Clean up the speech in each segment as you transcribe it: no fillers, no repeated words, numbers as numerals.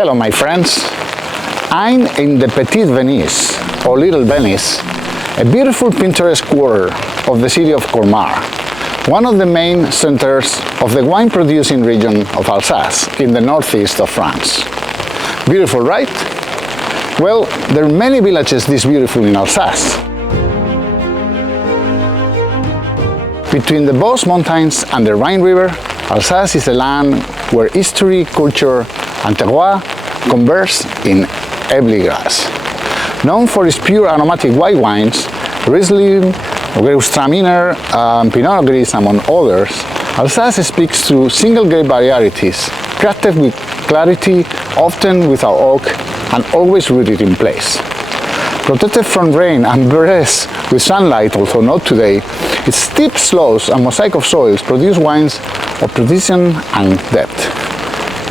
Hello my friends, I'm in the Petite Venice, or Little Venice, a beautiful Pinterest quarter of the city of Colmar, one of the main centers of the wine producing region of Alsace in the northeast of France. Beautiful, right? Well, there are many villages this beautiful in Alsace. Between the Vosges Mountains and the Rhine River, Alsace is a land where history, culture and terroir converge in every glass. Known for its pure aromatic white wines, Riesling, Gewürztraminer and Pinot Gris among others, Alsace speaks to single grape varieties, crafted with clarity, often without oak, and always rooted in place. Protected from rain and blessed with sunlight, although not today, its steep slopes and mosaic of soils produce wines of precision and depth.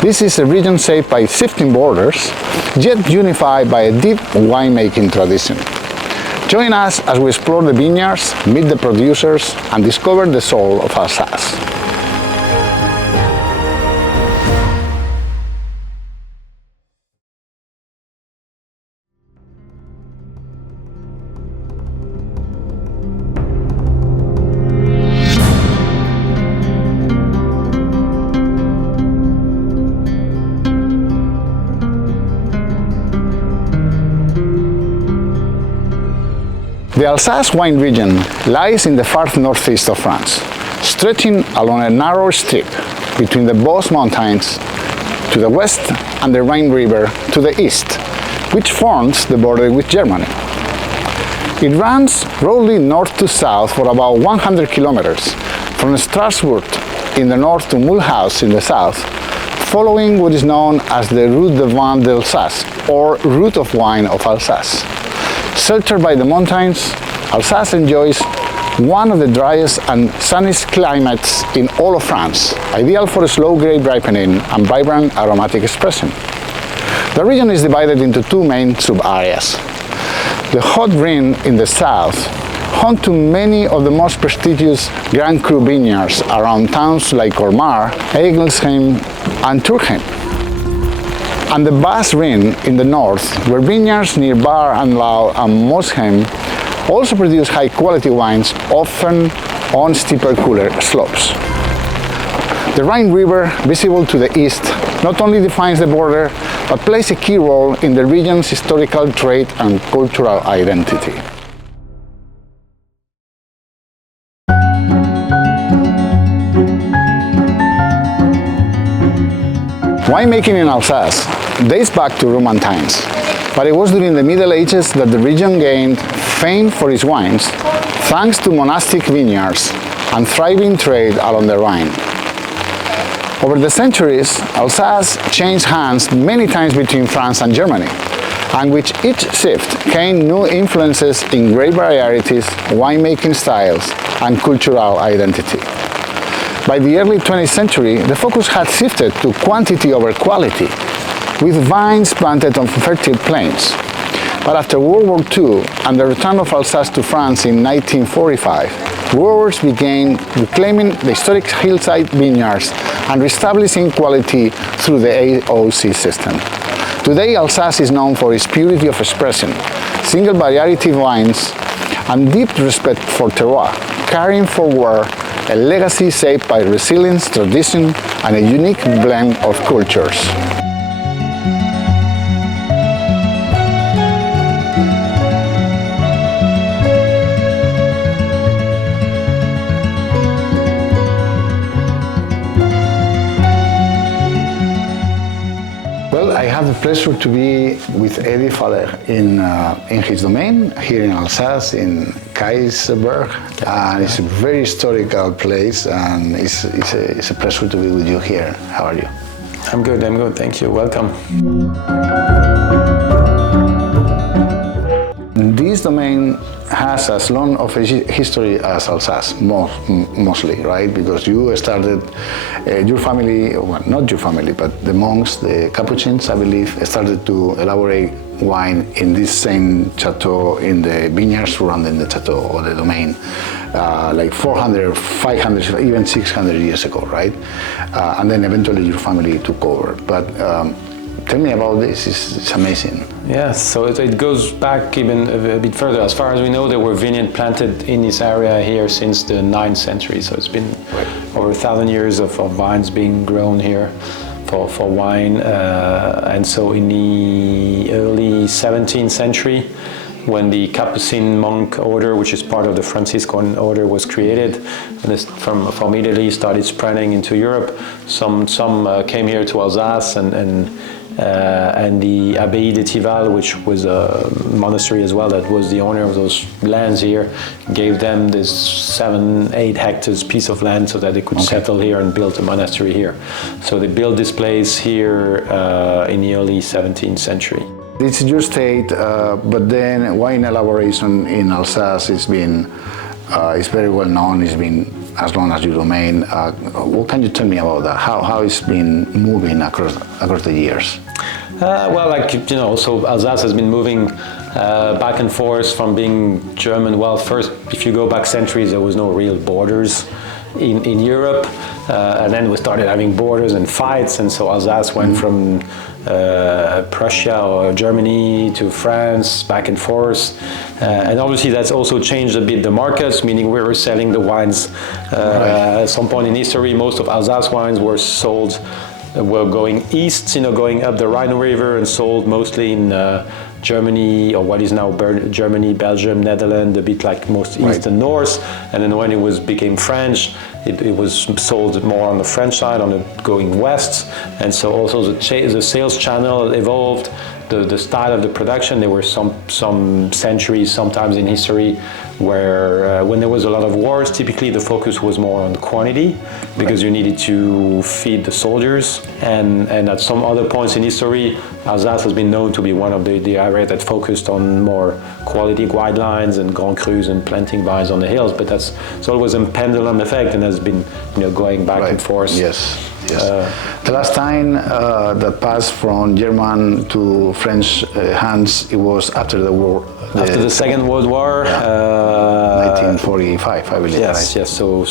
This is a region shaped by shifting borders, yet unified by a deep winemaking tradition. Join us as we explore the vineyards, meet the producers, and discover the soul of Alsace. The Alsace wine region lies in the far northeast of France, stretching along a narrow strip between the Vosges Mountains to the west and the Rhine River to the east, which forms the border with Germany. It runs broadly north to south for about 100 kilometers, from Strasbourg in the north to Mulhouse in the south, following what is known as the Route de Vin d'Alsace, or Route of Wine of Alsace. Sheltered by the mountains, Alsace enjoys one of the driest and sunniest climates in all of France, ideal for slow grape ripening and vibrant aromatic expression. The region is divided into two main sub-areas. The Haute Rhine in the south, home to many of the most prestigious Grand Cru vineyards around towns like Colmar, Egelsheim and Turckheim. And the Basse Rhine in the north, where vineyards near Bar and Lau and Mosheim also produce high-quality wines, often on steeper, cooler slopes. The Rhine River, visible to the east, not only defines the border, but plays a key role in the region's historical trade and cultural identity. Winemaking in Alsace dates back to Roman times, but it was during the Middle Ages that the region gained fame for its wines, thanks to monastic vineyards and thriving trade along the Rhine. Over the centuries, Alsace changed hands many times between France and Germany, and with each shift came new influences in grape varieties, winemaking styles, and cultural identity. By the early 20th century, the focus had shifted to quantity over quality, with vines planted on fertile plains. But after World War II and the return of Alsace to France in 1945, growers began reclaiming the historic hillside vineyards and reestablishing quality through the AOC system. Today, Alsace is known for its purity of expression, single variety wines, and deep respect for terroir, carrying forward a legacy shaped by resilience, tradition, and a unique blend of cultures. Well, I have the pleasure to be with Eddie Faller in his domain here in Alsace, in Kaiserberg, and it's a very historical place, and it's a pleasure to be with you here. How are you? I'm good, thank you, welcome. This domain has as long of a history as Alsace, mostly, right? Because you started, your family, well, not your family, but the monks, the Capuchins, I believe, started to elaborate wine in this same chateau, in the vineyards surrounding the chateau or the domain, like 400, 500, even 600 years ago, right? And then eventually your family took over. But tell me about this, it's amazing. Yes, so it goes back even a bit further. As far as we know, there were vineyards planted in this area here since the 9th century. So it's been over 1,000 years of vines being grown here for wine. And so in the early 17th century, when the Capuchin monk order, which is part of the Franciscan order, was created, and this from Italy started spreading into Europe, some came here to Alsace, and the Abbaye de Thival, which was a monastery as well, that was the owner of those lands here, gave them this 7-8 hectares piece of land so that they could settle here and build a monastery here. So they built this place here in the early 17th century. This is your state, but then wine elaboration in Alsace has been, it's very well known, it's been as long as your domain. What can you tell me about that? How it's been moving across the years? Well, like, you know, so Alsace has been moving back and forth from being German. Well, first, if you go back centuries, there was no real borders in Europe, and then we started having borders and fights, and so Alsace went from Prussia or Germany to France, back and forth, and obviously that's also changed a bit the markets, meaning we were selling the wines at some point in history. Most of Alsace wines were sold, were going east, you know, going up the Rhine River, and sold mostly in Germany, or what is now Germany, Belgium, Netherlands, a bit like most east and north. And then when it became French, it was sold more on the French side, on the going west. And so also the sales channel evolved, the style of the production. There were some centuries, sometimes in history, where when there was a lot of wars, typically the focus was more on quantity, because you needed to feed the soldiers. And at some other points in history, Alsace has been known to be one of the areas that focused on more quality guidelines and Grand Crus and planting vines on the hills. But that's so it was a pendulum effect, and has been, you know, going back and forth. Yes. The last time that passed from German to French hands, it was after the war. After the Second World War, 1945, I believe. Yes, right? yes. So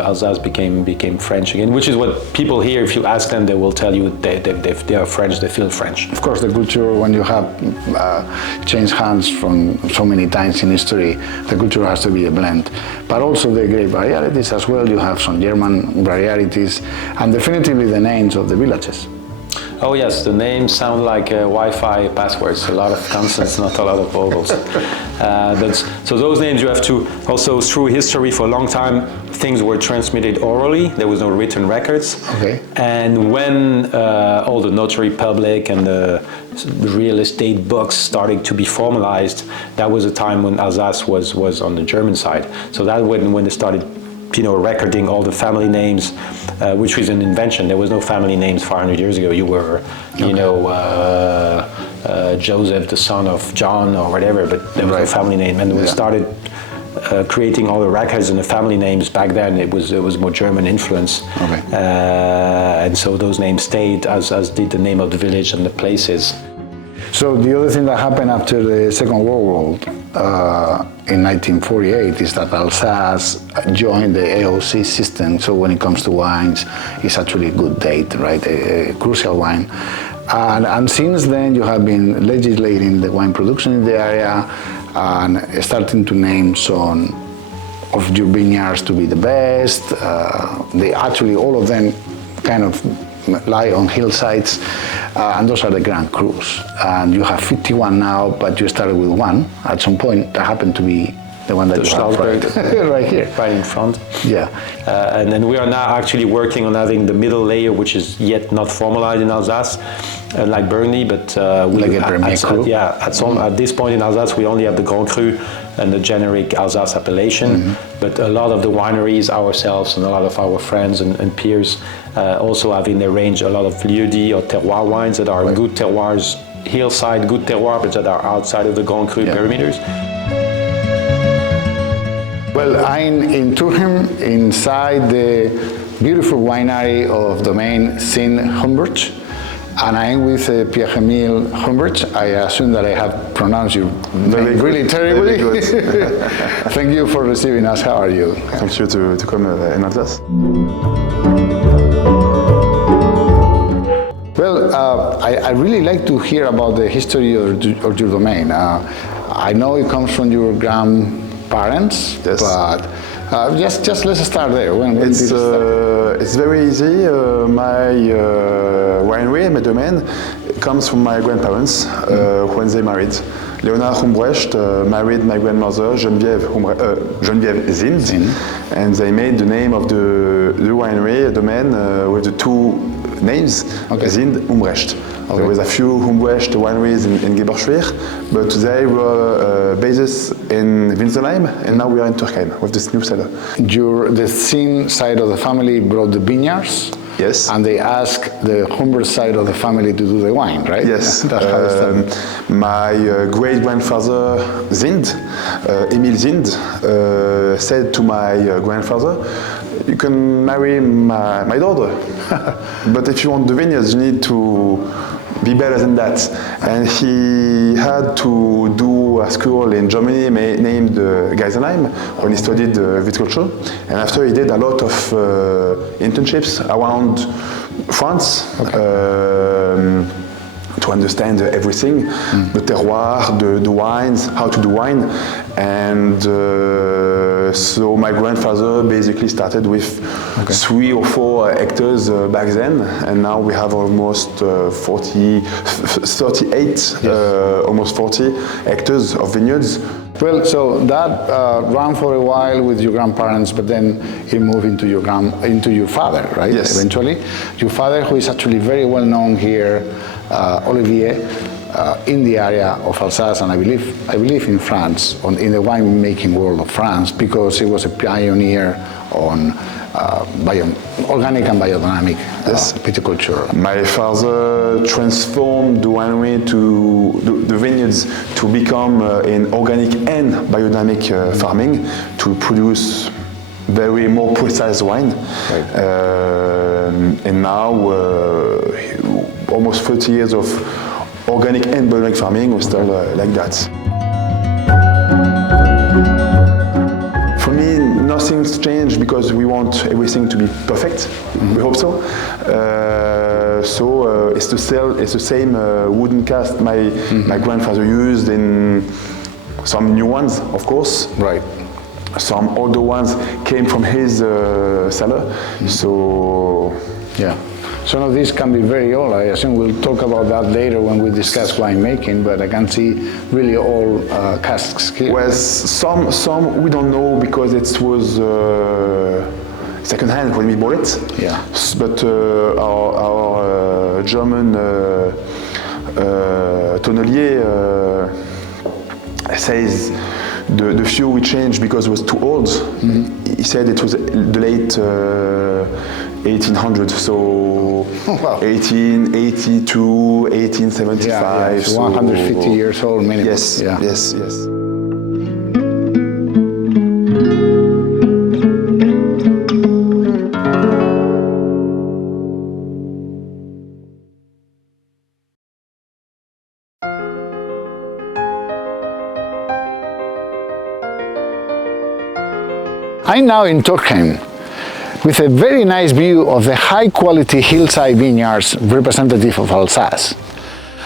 Alsace became French again, which is what people here, if you ask them, they will tell you they are French. They feel French. Of course, the culture, when you have changed hands from so many times in history, the culture has to be a blend. But also the great varieties as well. You have some German varieties, and definitely the names of the villages. Oh yes, the names sound like Wi-Fi passwords, a lot of consonants, not a lot of vowels. So those names you have to, also through history for a long time, things were transmitted orally, there was no written records. Okay. And when all the notary public and the real estate books started to be formalized, that was a time when Alsace was on the German side. So that when they started, you know, recording all the family names, which was an invention. There was no family names 500 years ago. You were, you know, Joseph, the son of John or whatever, but there was no family name. And we started creating all the records and the family names back then. It was more German influence. Okay. And so those names stayed, as did the name of the village and the places. So the other thing that happened after the Second World War in 1948 is that Alsace joined the AOC system. So when it comes to wines, it's actually a good date, right? A crucial wine. And since then, you have been legislating the wine production in the area and starting to name some of your vineyards to be the best. They actually, all of them kind of lie on hillsides, and those are the Grand Crus. And you have 51 now, but you started with one at some point that happened to be the one that you have right here. Right in front. Yeah. And then we are now actually working on having the middle layer, which is yet not formalized in Alsace, like Burgundy, but at this point in Alsace, we only have the Grand Cru and the generic Alsace appellation. But a lot of the wineries, ourselves, and a lot of our friends and peers also have in their range a lot of lieu-dit or terroir wines that are good terroirs, hillside good terroir, but that are outside of the Grand Cru perimeters. Well, I'm in Turhem, inside the beautiful winery of domain Sint-Humbert, and I'm with Pierre-Emile Humbert. I assume that I have pronounced your name really terribly. Thank you for receiving us. How are you? Thank you to come in Alsace. Well, I really like to hear about the history of your domain. I know it comes from your grandparents, yes. But just let's start there. When it's did it start? It's very easy. My winery, my domain, comes from my grandparents when they married. Leonard Humbrecht married my grandmother Geneviève Zind, and they made the name of the winery, a domain with the two names, Zind, Humbrecht. Okay. There was a few Humbrecht wineries in Geberschwir, but they were based in Winsenheim, and now we are in Turkheim with this new cellar. The Zind side of the family brought the vineyards. Yes. And they asked the Humbert side of the family to do the wine, right? Yes. That's how it started. My great-grandfather Zind, Emil Zind, said to my grandfather, "You can marry my daughter, but if you want the vineyards, you need to be better than that." And he had to do a school in Germany named Geisenheim when he studied viticulture. And after he did a lot of internships around France to understand everything, the terroir, the wines, how to do wine. And so my grandfather basically started with 3 or 4 hectares back then, and now we have almost 38, almost 40 hectares of vineyards. Well, so that ran for a while with your grandparents, but then it moved into your father, right? Yes. Eventually, your father, who is actually very well known here, Olivier, in the area of Alsace, and I believe in France, in the winemaking world of France, because he was a pioneer on organic and biodynamic viticulture. My father transformed the winery the vineyards to become in organic and biodynamic farming to produce very more precise wine. Right. And now, almost 30 years of organic and biodynamic farming, we still like that. For me, nothing's changed because we want everything to be perfect. We hope so. It's the same wooden cask my grandfather used, in some new ones, of course. Right. Some older ones came from his cellar. So yeah. Some of these can be very old. I assume we'll talk about that later when we discuss winemaking, but I can see really old casks here. Well, some we don't know because it was second hand when we bought it. Yeah. But our German tonnelier says the few we changed because it was too old. He said it was the late 1800s, so 1882, 1875. Yeah, it's 150 years old minimum. Yes, yes. I'm now in Turckheim, with a very nice view of the high-quality hillside vineyards representative of Alsace.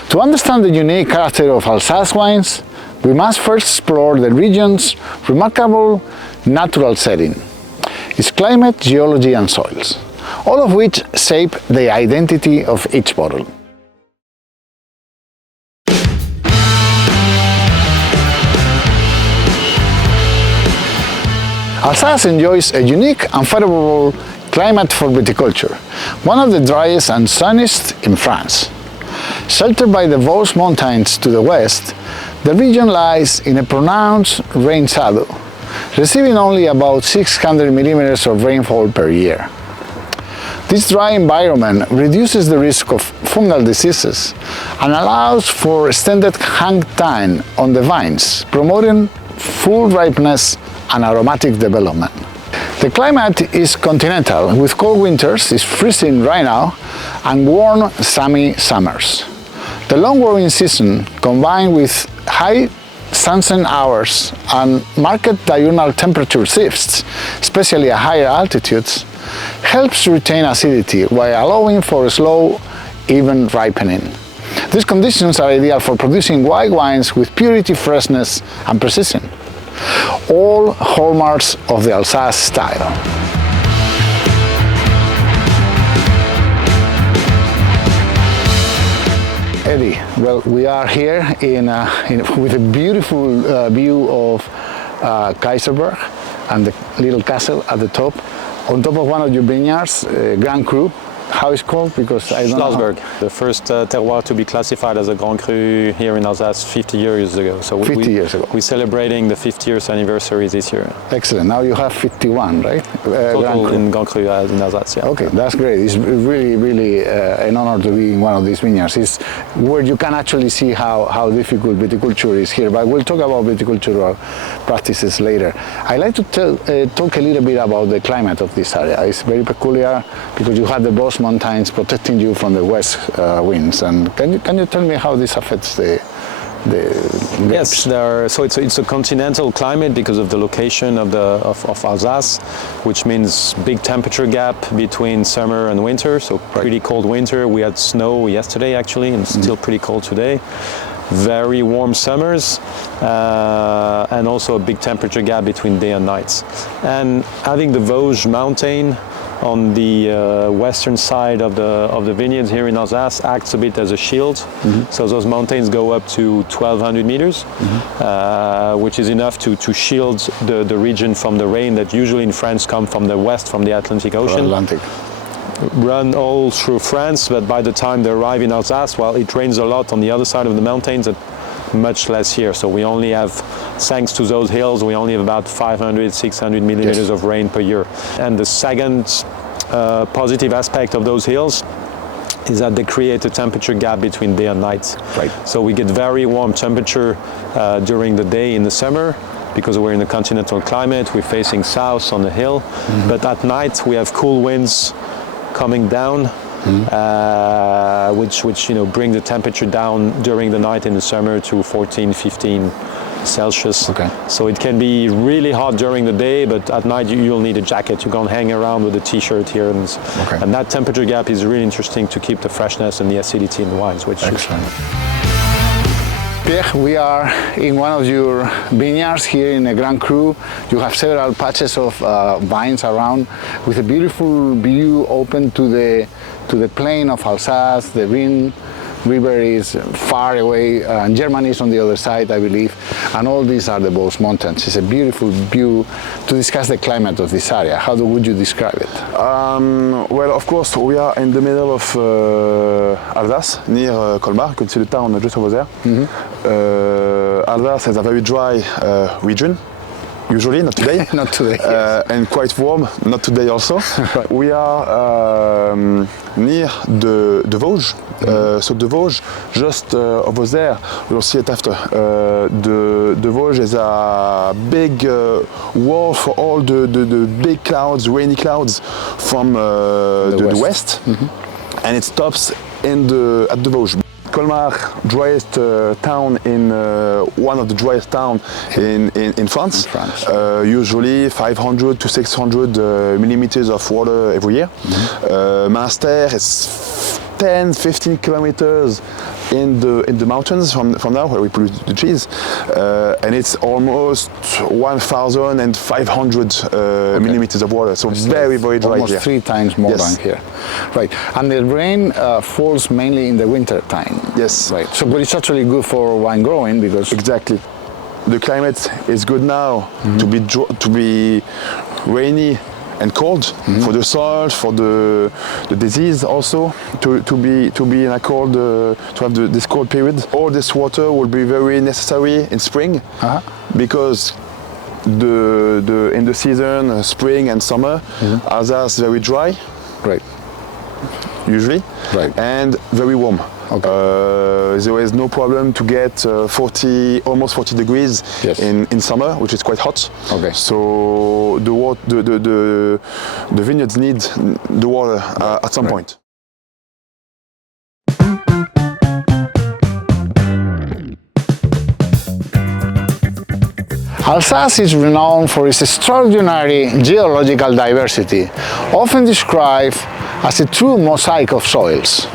To understand the unique character of Alsace wines, we must first explore the region's remarkable natural setting, its climate, geology and soils, all of which shape the identity of each bottle. Alsace enjoys a unique and favorable climate for viticulture, one of the driest and sunniest in France. Sheltered by the Vosges Mountains to the west, the region lies in a pronounced rain shadow, receiving only about 600 millimeters of rainfall per year. This dry environment reduces the risk of fungal diseases and allows for extended hang time on the vines, promoting full ripeness and aromatic development. The climate is continental, with cold winters, it's freezing right now, and warm, sunny summers. The long growing season, combined with high sunset hours and marked diurnal temperature shifts, especially at higher altitudes, helps retain acidity while allowing for slow, even ripening. These conditions are ideal for producing white wines with purity, freshness, and precision, all hallmarks of the Alsace style. Eddie, well, we are here with a beautiful view of Kaiserberg and the little castle at the top, on top of one of your vineyards, Grand Cru. How it's called? Because I don't know. Schlossberg, the first terroir to be classified as a Grand Cru here in Alsace 50 years ago. So 50 years ago. We're celebrating the 50th anniversary this year. Excellent. Now you have 51, right? Total in Grand Cru in Alsace, yeah. Okay, that's great. It's really an honor to be in one of these vineyards. It's where you can actually see how difficult viticulture is here, but we'll talk about viticultural practices later. I'd like to talk a little bit about the climate of this area. It's very peculiar because you have the Vosges Mountains protecting you from the west winds. And can you tell me how this affects the grapes? Yes, so it's a continental climate because of the location of Alsace, which means big temperature gap between summer and winter. So pretty cold winter. We had snow yesterday actually, and still pretty cold today. Very warm summers, and also a big temperature gap between day and night. And having the Vosges mountain on the western side of the vineyards here in Alsace acts a bit as a shield. So those mountains go up to 1,200 meters, which is enough to shield the region from the rain that usually in France come from the west, from the Atlantic Ocean. Run all through France, but by the time they arrive in Alsace, well, it rains a lot on the other side of the mountains, and much less here. So we only have, thanks to those hills, we only have about 500, 600 millimeters of rain per year. And the second positive aspect of those hills is that they create a temperature gap between day and night. Right. So we get very warm temperature during the day in the summer, because we're in a continental climate, we're facing south on the hill, but at night we have cool winds coming down, which bring the temperature down during the night in the summer to 14, 15 Celsius. Okay. So it can be really hot during the day, but at night you'll need a jacket. You can't hang around with a t-shirt here. And that temperature gap is really interesting to keep the freshness and the acidity in the wines. Excellent. Pierre, we are in one of your vineyards here in the Grand Cru. You have several patches of vines around with a beautiful view open to the plain of Alsace. The Rhine River is far away, and Germany is on the other side, I believe, and all these are the Vosges Mountains. It's a beautiful view. To discuss the climate of this area, how would you describe it? Well, of course, we are in the middle of Alsace, near Colmar. You can see the town just over there. Alsace is a very dry region. Usually, not today. Not today. Yes. And quite warm, not today also. We are near the Vosges. So the Vosges, just over there, we'll see it after. The Vosges is a big wall for all the big clouds, rainy clouds from the west. And it stops at the Vosges. Colmar, driest town in one of the driest town in France. Usually 500 to 600 millimeters of water every year. Münster is 10-15 kilometers in the mountains from now where we produce the cheese, and it's almost 1,500 millimeters of water, so very dry almost here. 3 times more than here. Right, and the rain falls mainly in the winter time. Yes. Right, so but it's actually good for wine growing because Exactly. The climate is good now to be rainy and cold for the soil, for the disease also, to be in a cold, to have this cold period. All this water will be very necessary in spring because in the season, spring and summer, Alsace is very dry, right, usually, and very warm. There is no problem to get almost 40 degrees in summer, which is quite hot. So the vineyards need the water at some point. Alsace is renowned for its extraordinary geological diversity, often described as a true mosaic of soils.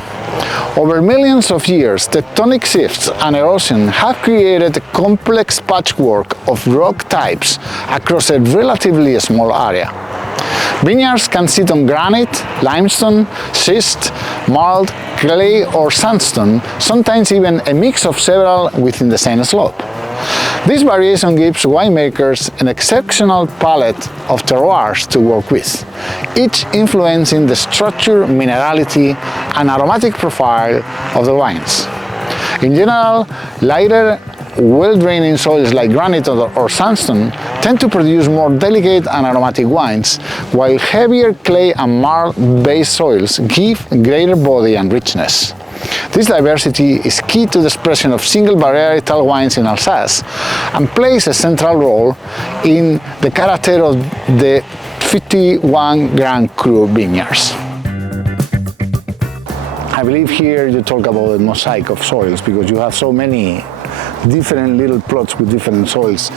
Over millions of years, tectonic shifts and erosion have created a complex patchwork of rock types across a relatively small area. Vineyards can sit on granite, limestone, schist, marl, clay or sandstone, sometimes even a mix of several within the same slope. This variation gives winemakers an exceptional palette of terroirs to work with, each influencing the structure, minerality, and aromatic profile of the wines. In general, lighter, well-draining soils like granite or sandstone tend to produce more delicate and aromatic wines, while heavier clay and marl-based soils give greater body and richness. This diversity is key to the expression of single varietal wines in Alsace and plays a central role in the character of the 51 Grand Cru vineyards. I believe here you talk about a mosaic of soils because you have so many different little plots with different soils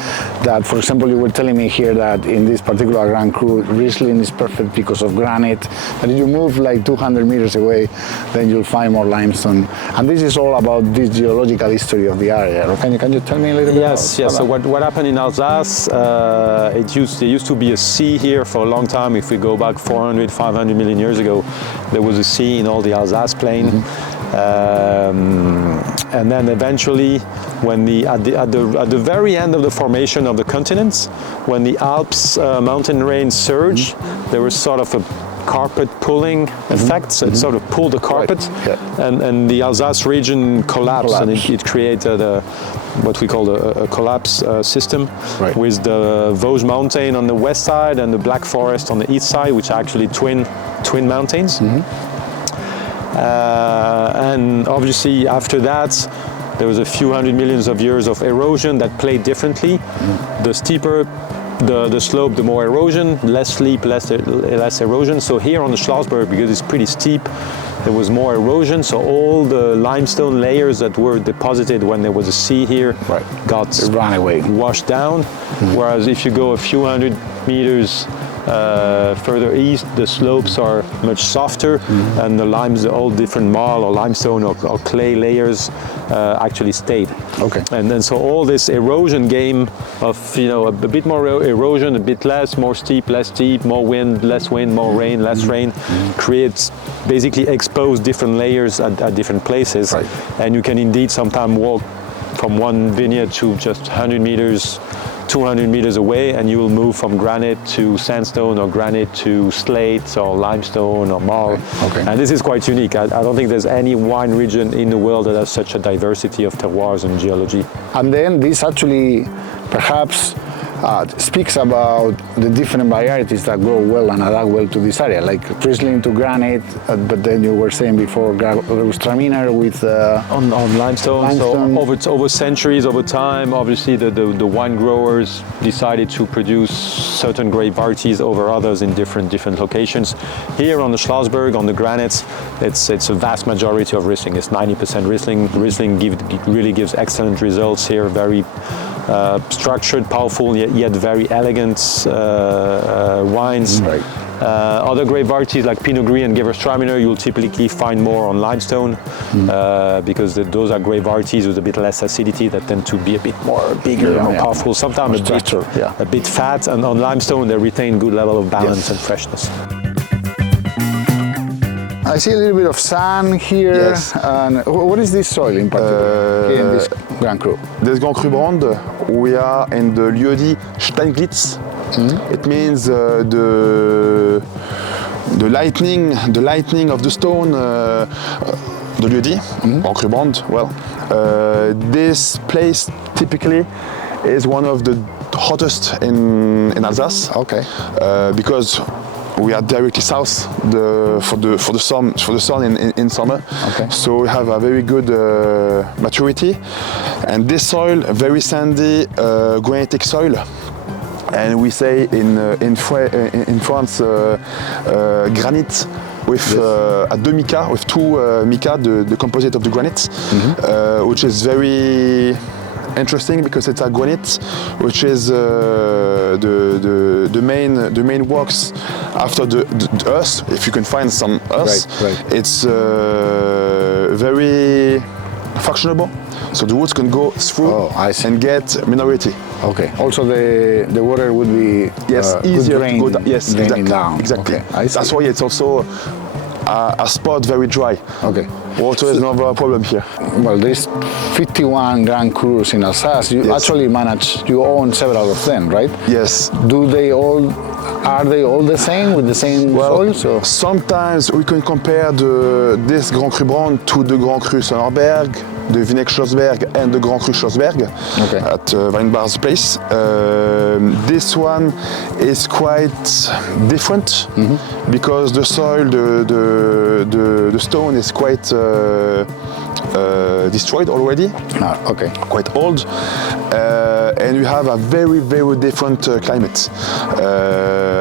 that, for example, you were telling me here that in this particular Grand Cru, Riesling is perfect because of granite, and if you move like 200 meters away, then you'll find more limestone. And this is all about this geological history of the area. Can you tell me a little bit? Yes. So what happened in Alsace, there used to be a sea here for a long time. If we go back 400, 500 million years ago, there was a sea in all the Alsace plain. And then eventually, when at the very end of the formation of the continents, when the Alps mountain range surged, there was sort of a carpet pulling effect, so it sort of pulled the carpet, and the Alsace region collapsed. And it created what we call a collapse system, with the Vosges mountain on the west side and the Black Forest on the east side, which are actually twin mountains. And obviously after that, there was a few hundred millions of years of erosion that played differently. The steeper the slope, the more erosion, less steep, less erosion. So here on the Schlossberg, because it's pretty steep, there was more erosion. So all the limestone layers that were deposited when there was a sea here got washed down. Whereas if you go a few hundred meters further east, the slopes are much softer, and the all different marl or limestone or clay layers actually stayed. And then so all this erosion game of a bit more erosion, a bit less, more steep, less steep, more wind, less wind, more rain, less rain, creates basically expose different layers at different places. And you can indeed sometimes walk from one vineyard to just 100 meters, 200 meters away, and you will move from granite to sandstone or granite to slate or limestone or marl. And this is quite unique. I don't think there's any wine region in the world that has such a diversity of terroirs and geology. And then this actually perhaps speaks about the different varieties that grow well and adapt well to this area, like Riesling to granite, but then you were saying before Gewürztraminer with on limestone. limestone. So over centuries, over time, obviously the wine growers decided to produce certain grape varieties over others in different locations. Here on the Schlossberg, on the granites, it's a vast majority of Riesling. It's 90% Riesling. Riesling really gives excellent results here. Very structured, powerful, yet very elegant wines. Right. Other grape varieties like Pinot Gris and Gewürztraminer you'll typically find more on limestone because those are grape varieties with a bit less acidity that tend to be a bit more bigger, more powerful, sometimes a bit fat, and on limestone they retain good level of balance and freshness. I see a little bit of sand here. Yes. And what is this soil in particular here in this Grand Cru? This Grand Cru brand, we are in the lieu-dit Steinglitz. It means the lightning of the stone, the lieu-dit, Grand Cru brand. Well, this place typically is one of the hottest in Alsace. Okay. Because we are directly south for the sun in summer. Okay. So we have a very good maturity, and this soil, very sandy, granitic soil. And we say in France granite with a deux mica, with two mica, the composite of the granite, which is very interesting because it's a granite, which is the main works after the earth. If you can find some earth, right. It's very fractionable, so the roots can go through and get minerality. Okay. Also, the water would be easier drain, to go down. Yes, draining exactly. down. Exactly. Okay. That's why it's also a spot very dry. Okay. Water is never a problem here. Well, there's 51 Grand Crus in Alsace. You actually you own several of them, right? Yes. Are they all the same with the same soils? Or? Sometimes we can compare this Grand Cru brand to the Grand Cru Sonnerberg, the Vinek Schlossberg, and the Grand Cru Schlossberg at Weinbar's place. This one is quite different because the soil, the stone is quite destroyed already. Okay. Quite old, and we have a very, very different climate.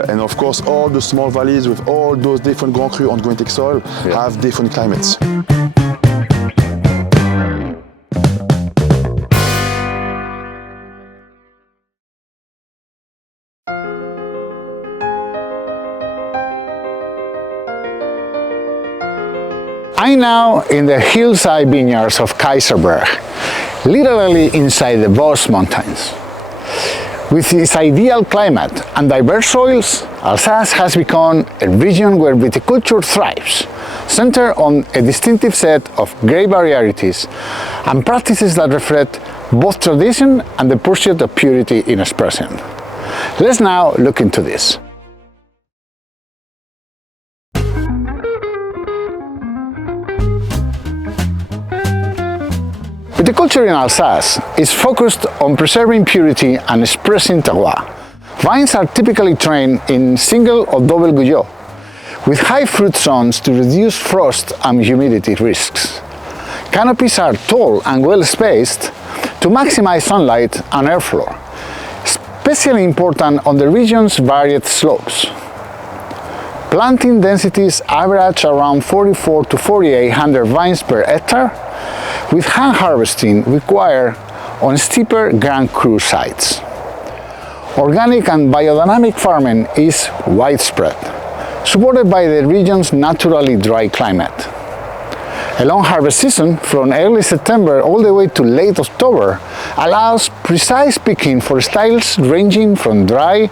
And of course, all the small valleys with all those different Grand Cru on granitic soil have different climates. I'm now in the hillside vineyards of Kaiserberg, literally inside the Vosges Mountains. With its ideal climate and diverse soils, Alsace has become a region where viticulture thrives, centered on a distinctive set of grape varieties and practices that reflect both tradition and the pursuit of purity in expression. Let's now look into this. Viticulture in Alsace is focused on preserving purity and expressing terroir. Vines are typically trained in single or double guyot, with high fruit zones to reduce frost and humidity risks. Canopies are tall and well spaced to maximize sunlight and airflow, especially important on the region's varied slopes. Planting densities average around 44 to 4,800 vines per hectare, with hand harvesting required on steeper Grand Cru sites. Organic and biodynamic farming is widespread, supported by the region's naturally dry climate. A long harvest season from early September all the way to late October allows precise picking for styles ranging from dry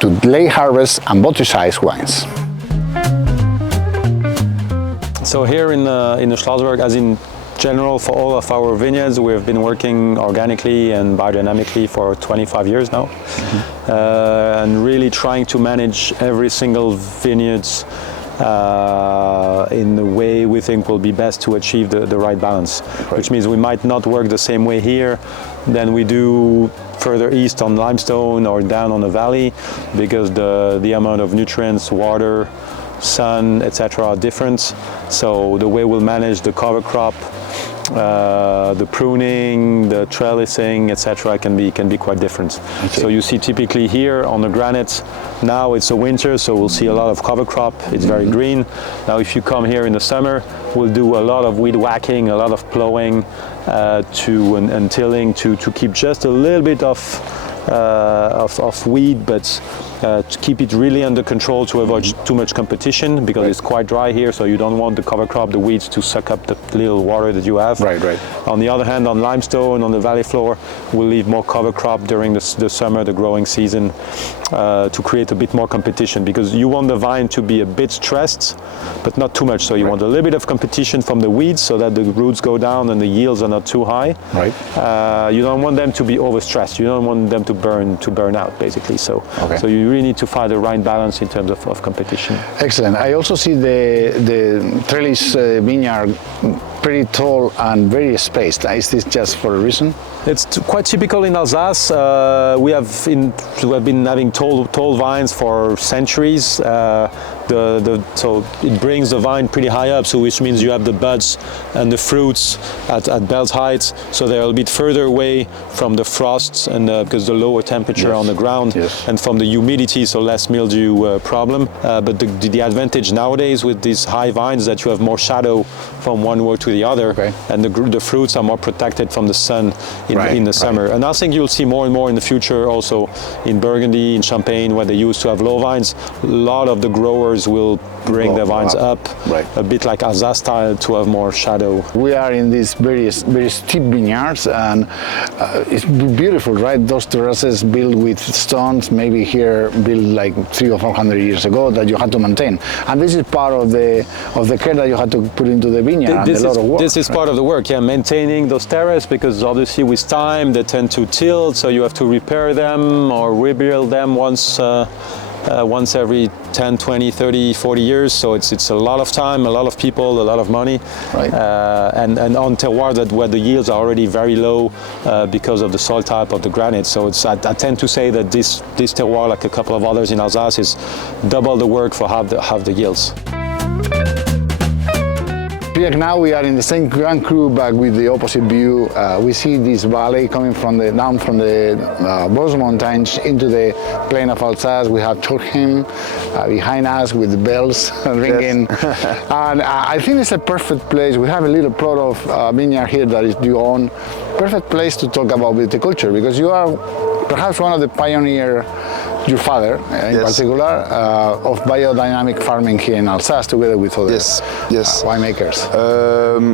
to late harvest and bottle-sized wines. So here in the Schlossberg, as in general for all of our vineyards, we've been working organically and biodynamically for 25 years now, and really trying to manage every single vineyard's in the way we think will be best to achieve the right balance. Right. Which means we might not work the same way here than we do further east on limestone or down on the valley, because the amount of nutrients, water, sun, etc. are different. So the way we'll manage the cover crop, the pruning, the trellising, etc. can be quite different. Okay. So you see typically here on the granites, now it's a winter, so we'll see a lot of cover crop. It's very green. Now if you come here in the summer, we'll do a lot of weed whacking, a lot of plowing, and tilling to keep just a little bit of weed, but to keep it really under control to avoid too much competition, because it's quite dry here, so you don't want the cover crop, the weeds, to suck up the little water that you have. Right. On the other hand, on limestone, on the valley floor, we'll leave more cover crop during the summer, the growing season, to create a bit more competition, because you want the vine to be a bit stressed, but not too much. So you want a little bit of competition from the weeds so that the roots go down and the yields are not too high. Right. You don't want them to be overstressed. You don't want them to burn out, basically. So you really need to find the right balance in terms of competition. Excellent. I also see the trellis vineyard pretty tall and very spaced. Is this just for a reason? It's quite typical in Alsace. We have been having tall vines for centuries. So it brings the vine pretty high up, so which means you have the buds and the fruits at belt height, so they're a bit further away from the frosts and because the lower temperature on the ground, and from the humidity, so less mildew problem. But the advantage nowadays with these high vines is that you have more shadow from one row to the other, and the fruits are more protected from the sun in the summer. And I think you'll see more and more in the future also in Burgundy, in Champagne, where they used to have low vines. A lot of the growers will bring their vines up, a bit like Alsace style, to have more shadow. We are in these very steep vineyards, and it's beautiful, right? Those terraces built with stones, maybe here built like 300 or 400 years ago, that you had to maintain. And this is part of the care that you had to put into the vineyard, and a lot of work. This is part of the work, maintaining those terraces, because obviously with time they tend to tilt, so you have to repair them or rebuild them once every 10, 20, 30, 40 years. So it's a lot of time, a lot of people, a lot of money. And on terroir where the yields are already very low because of the soil type of the granite. So I tend to say that this terroir, like a couple of others in Alsace, is double the work for half the yields. Now we are in the same Grand Cru, but with the opposite view. We see this valley coming down from the Vosges Mountains into the plain of Alsace. We have Turkheim behind us with the bells ringing. And I think it's a perfect place. We have a little plot of vineyard here that you own. Perfect place to talk about viticulture, because you are perhaps one of the pioneers, your father in particular, of biodynamic farming here in Alsace, together with other winemakers.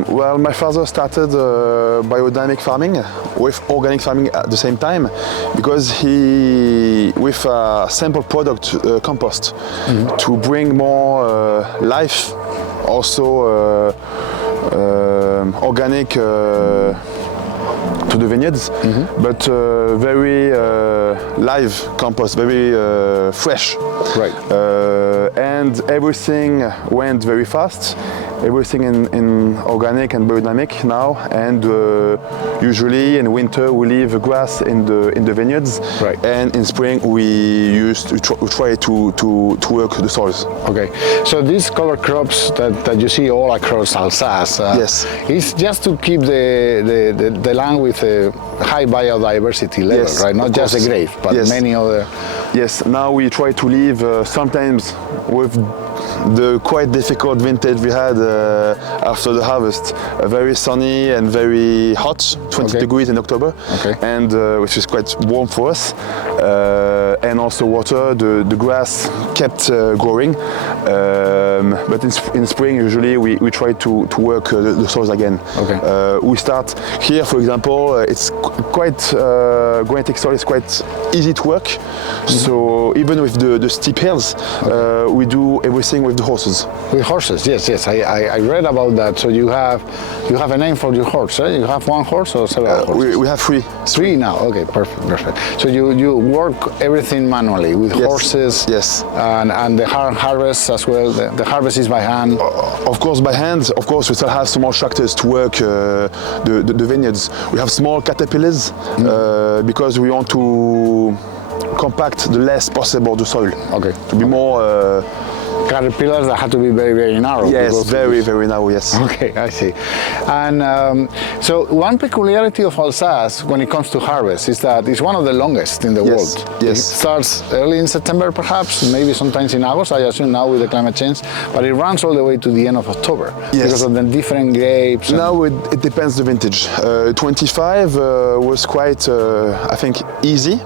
Well, my father started biodynamic farming with organic farming at the same time, because with a simple product, compost, to bring more life, also organic to the vineyards, but very live compost, very fresh. And everything went very fast. Everything in organic and biodynamic now, and usually in winter we leave grass in the vineyards, and in spring we try to work the soils. Okay, so these cover crops that you see all across Alsace, it's just to keep the land with a high biodiversity level, right? Not just the grape, but many other. Yes, now we try to live sometimes with the quite difficult vintage we had after the harvest. Very sunny and very hot, 20 degrees in October, and which is quite warm for us. And also water, the grass kept growing. But in spring, usually we try to work the soils again. We start here, for example, it's quite, granitic soil is quite easy to work. So even with the steep hills, we do everything with the horses. With horses, yes. I read about that. So you have a name for your horse, right? You have one horse or several horses? We have three. Three now. Okay, perfect. So you work everything everything manually with Yes. horses. Yes. And the harvest as well. The harvest is by hand. Of course, by hand. Of course, we still have small tractors to work the vineyards. We have small caterpillars because we want to compact the less possible the soil. Okay. To be more. Caterpillars that had to be very, very narrow. Yes, very, very narrow. Yes. Okay, I see. And so one peculiarity of Alsace when it comes to harvest is that it's one of the longest in the Yes, world. yes. It starts early in September perhaps, maybe sometimes in August, I assume now with the climate change, but it runs all the way to the end of October Yes. because of the different grapes. and- Now it depends the vintage. 25 was quite, I think, easy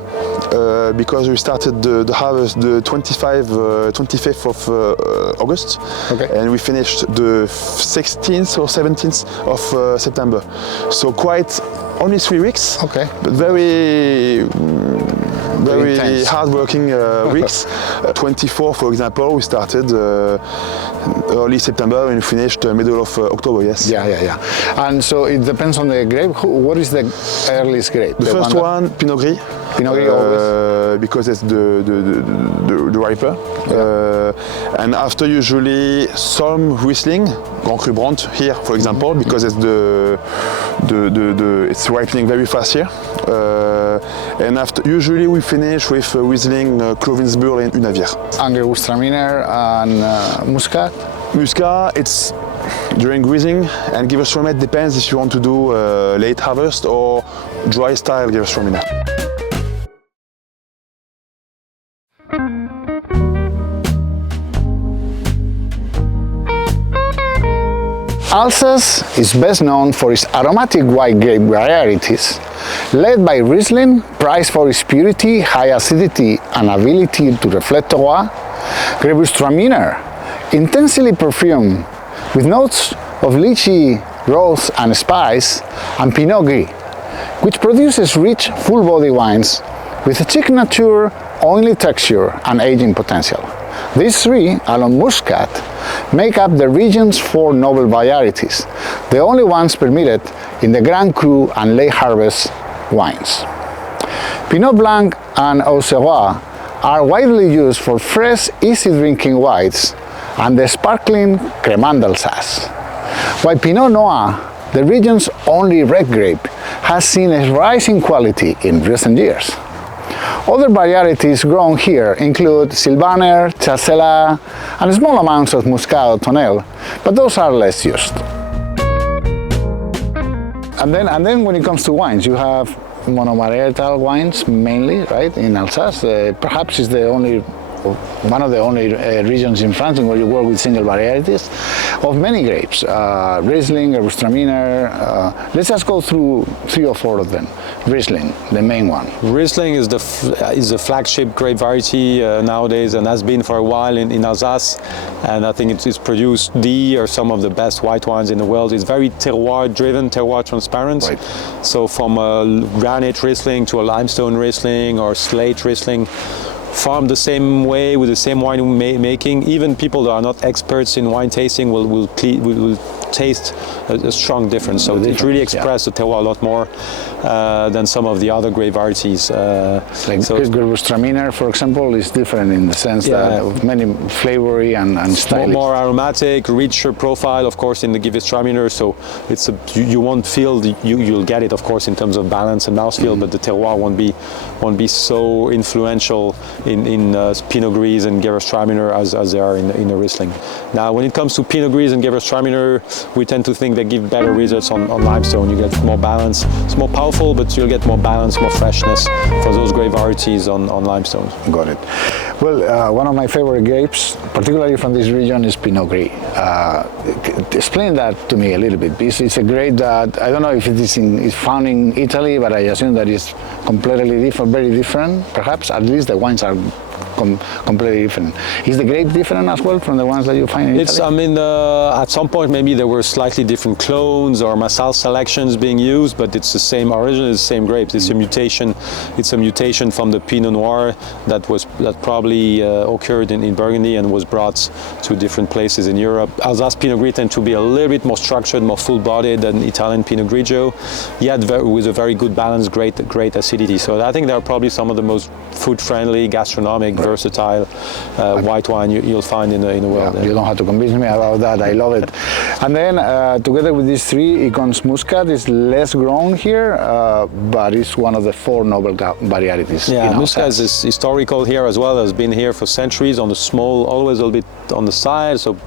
because we started the harvest the 25th of August, Okay. and we finished the 16th or 17th of September. So quite only 3 weeks. Okay. But very intense. hard-working weeks. 24, for example, we started early September and we finished middle of October. Yes. Yeah. And so it depends on the grape. What is the earliest grape? The first one, Pinot Gris. Pinot Gris always. Because it's the riper. And after usually some Riesling, Grand Cru Brand here, for example, because it's it's ripening very fast here. And after usually we finish with Riesling, Clovinsburg and Unavier. Gewürztraminer and Muscat. Muscat, it's during Riesling, and Gewürztraminer depends if you want to do late harvest or dry style Gewürztraminer. Alsace is best known for its aromatic white grape varieties, led by Riesling, prized for its purity, high acidity, and ability to reflect terroir, Gewürztraminer, intensely perfumed with notes of lychee, rose, and spice, and Pinot Gris, which produces rich, full-body wines with a signature oily texture and aging potential. These three, along Muscat, make up the region's 4 noble varieties, the only ones permitted in the Grand Cru and late harvest wines. Pinot Blanc and Auxerrois are widely used for fresh, easy drinking whites and the sparkling Cremant d'Alsace. While Pinot Noir, the region's only red grape, has seen a rise in quality in recent years. Other varieties grown here include Sylvaner, Chasselas, and small amounts of Muscat Tonnelle, but those are less used. And then when it comes to wines, you have monovarietal wines mainly, right, in Alsace. Perhaps it's one of the only regions in France in where you work with single varieties of many grapes. Riesling, Gewürztraminer. Let's just go through 3 or 4 of them. Riesling, the main one. Riesling is the flagship grape variety nowadays and has been for a while in Alsace, and I think it's produced some of the best white wines in the world. It's very terroir driven, terroir transparent. Right. So from a granite Riesling to a limestone Riesling or slate Riesling, farmed the same way with the same wine making. Even people that are not experts in wine tasting will taste a strong difference. So it really expresses the terroir a lot more than some of the other grape varieties. Like Gewürztraminer, for example, is different in the sense that of many flavory and stylish. More aromatic, richer profile, of course, in the Gewürztraminer. So it's you won't feel you'll get it, of course, in terms of balance and mouthfeel, but the terroir won't be so influential in Pinot Gris and Gewürztraminer as they are in the Riesling. Now, when it comes to Pinot Gris and Gewürztraminer, we tend to think they give better results on limestone. You get more balance. It's more powerful, but you'll get more balance, more freshness for those grape varieties on limestone. Got it. Well, one of my favorite grapes, particularly from this region, is Pinot Gris. Explain that to me a little bit. It's a grape that, I don't know if it's found in Italy, but I assume that it's completely different, very different, perhaps. At least the wines are completely different. Is the grape different as well from the ones that you find in It's, Italy? I mean, at some point maybe there were slightly different clones or Massal selections being used, but it's the same origin, it's the same grapes. It's a mutation. It's a mutation from the Pinot Noir that probably occurred in Burgundy and was brought to different places in Europe. Alsace Pinot Gris tend to be a little bit more structured, more full-bodied than Italian Pinot Grigio, yet with a very good balance, great acidity. So I think they're probably some of the most food-friendly, gastronomic, versatile white wine you'll find in the world. You don't have to convince me about that. I love it. And then together with these three, Icon's Muscat is less grown here, but it's one of the 4 noble varieties. Yeah, in Muscat Alsace. is historical here as well. Has been here for centuries on the small, always a little bit on the side. So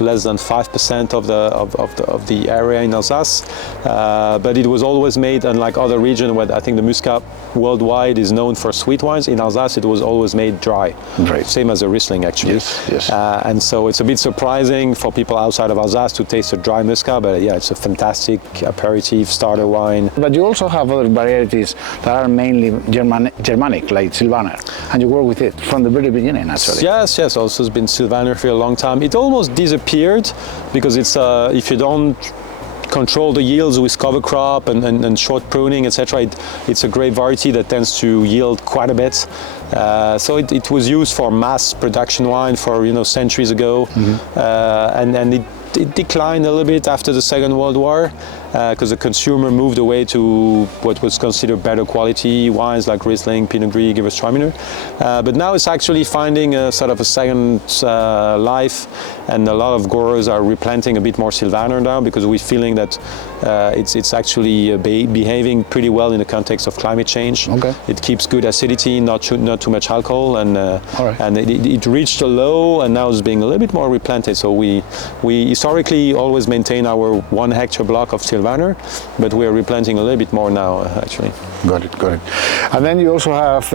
less than 5% of the area in Alsace, but it was always made, unlike other regions where I think the Muscat worldwide is known for sweet wines. In Alsace, it was always made dry, Right. same as a Riesling actually. Yes. And so it's a bit surprising for people outside of Alsace to taste a dry Muscat, but yeah, it's a fantastic aperitif starter wine. But you also have other varieties that are mainly Germanic, like Sylvaner, and you work with it from the very beginning, actually. Yes. Also, it's been Sylvaner for a long time. It almost disappeared because it's if you don't control the yields with cover crop and short pruning, etc. It's a grape variety that tends to yield quite a bit. So it was used for mass production wine for centuries ago, and it declined a little bit after the Second World War because the consumer moved away to what was considered better quality wines like Riesling, Pinot Gris, Gewürztraminer. But now it's actually finding a sort of a second life, and a lot of growers are replanting a bit more Sylvaner now because we're feeling that it's actually behaving pretty well in the context of climate change. Okay. It keeps good acidity, not too much alcohol, and right. and it reached a low, and now it's being a little bit more replanted. So we historically always maintain our 1 hectare block of Sylvaner, but we are replanting a little bit more now, actually. Got it. And then you also have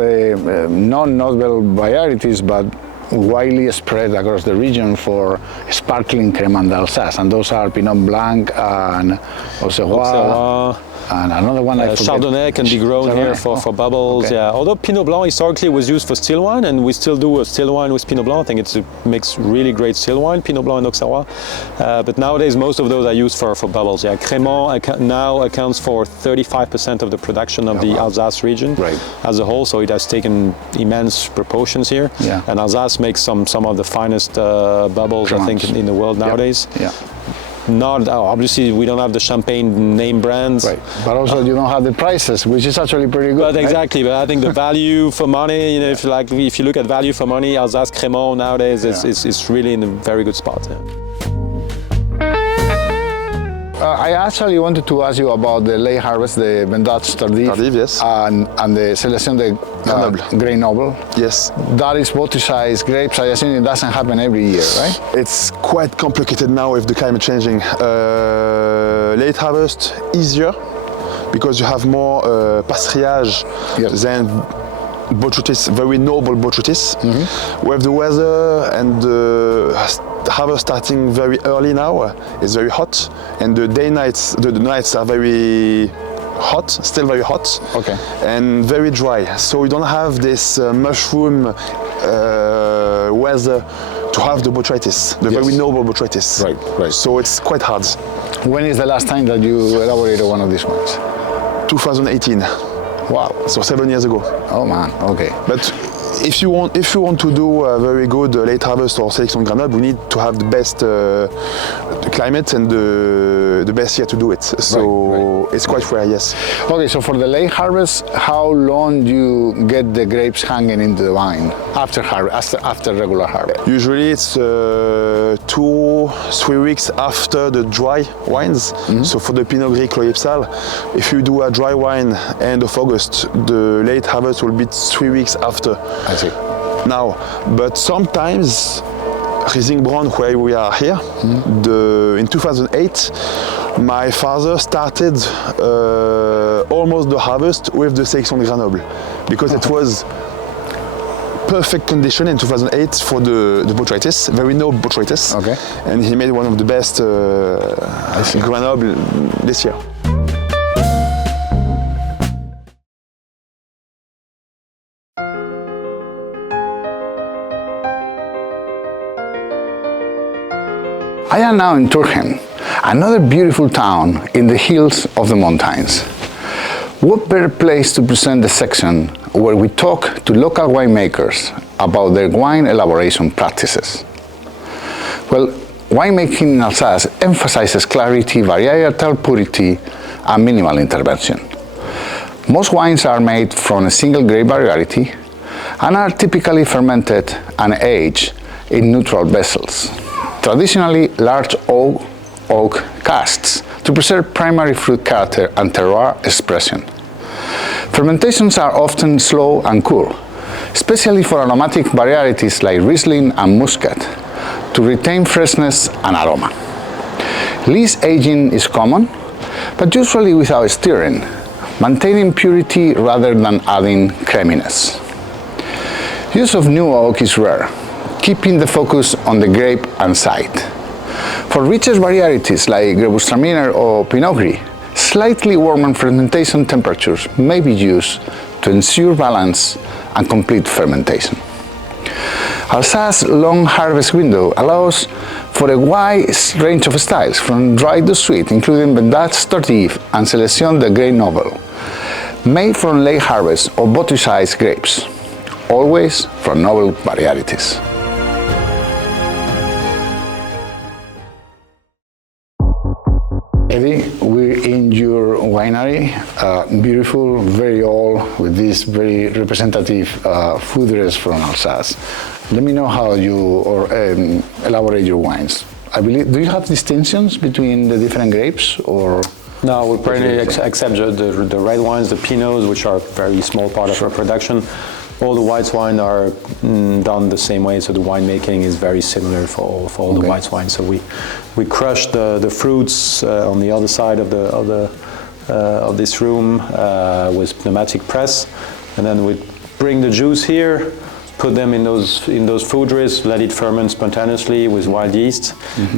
non-noble varieties, but widely spread across the region for sparkling Cremant d'Alsace, and those are Pinot Blanc and Auxerrois. And another one I forget. Chardonnay can be grown here for bubbles. Okay. Yeah, although Pinot Blanc historically was used for still wine, and we still do a still wine with Pinot Blanc. I think it makes really great still wine, Pinot Blanc and Auxerrois. But nowadays, most of those are used for bubbles. Yeah, Cremant now accounts for 35% of the production of the Alsace region as a whole. So it has taken immense proportions here. Yeah. And Alsace makes some of the finest bubbles, Cremants. I think, in the world nowadays. Yeah. Not obviously we don't have the champagne name brands. Right. But also you don't have the prices, which is actually pretty good. But exactly, but I think the value for money, if you look at value for money, Alsace Cremant nowadays is really in a very good spot. Yeah. I actually wanted to ask you about the late harvest, the Vendange Tardif, yes. and the Sélection de Grain Noble. Yes. That is botrytized grapes. I assume it doesn't happen every year, right? It's quite complicated now with the climate changing. Late harvest easier because you have more passerillage than botrytis, very noble botrytis. With the weather and the harvest starting very early now, it's very hot, and the nights are very hot, still very hot, and very dry. So you don't have this mushroom weather to have the botrytis, the very noble botrytis. Right. So it's quite hard. When is the last time that you elaborated one of these ones? 2018. Wow. So 7 years ago. Oh man. Okay. But if you want to do a very good late harvest or Sélection de Grain Noble, we need to have the best climate and the best year to do it. So it's quite rare, yes. Okay, so for the late harvest, how long do you get the grapes hanging into the vine after regular harvest? Usually it's 2-3 weeks after the dry wines. So for the Pinot Gris Cloypsal, if you do a dry wine end of August, the late harvest will be 3 weeks after. I see. Now, but sometimes Riesling-Braun, where we are here, in 2008, my father started almost the harvest with the Sélection de Grain Noble because it was perfect condition in 2008 for the botrytis, very noble botrytis, and he made one of the best Grain Noble this year. I am now in Turgen, another beautiful town in the hills of the mountains. What better place to present the section where we talk to local winemakers about their wine elaboration practices. Well, winemaking in Alsace emphasizes clarity, varietal purity, and minimal intervention. Most wines are made from a single grape variety and are typically fermented and aged in neutral vessels, traditionally large oak casks, to preserve primary fruit character and terroir expression. Fermentations are often slow and cool, especially for aromatic varieties like Riesling and Muscat, to retain freshness and aroma. Lees aging is common, but usually without stirring, maintaining purity rather than adding creaminess. Use of new oak is rare, keeping the focus on the grape and site. For richer varieties like Gewürztraminer or Pinot Gris, slightly warmer fermentation temperatures may be used to ensure balance and complete fermentation. Alsace's long harvest window allows for a wide range of styles, from dry to sweet, including Vendange Tardive and Sélection de Grain Noble, made from late harvest or bottle-sized grapes, always from noble varieties. Eddie, we're in your winery, beautiful, very old, with these very representative fooders from Alsace. Let me know how you elaborate your wines. I believe, do you have distinctions between the different grapes, or? No, we pretty except the red wines, the Pinots, which are a very small part of our production. All the white wine are done the same way, so the winemaking is very similar for all the white wines. So we crush the fruits on the other side of this room with pneumatic press, and then we bring the juice here, put them in those fooders, let it ferment spontaneously with wild yeast,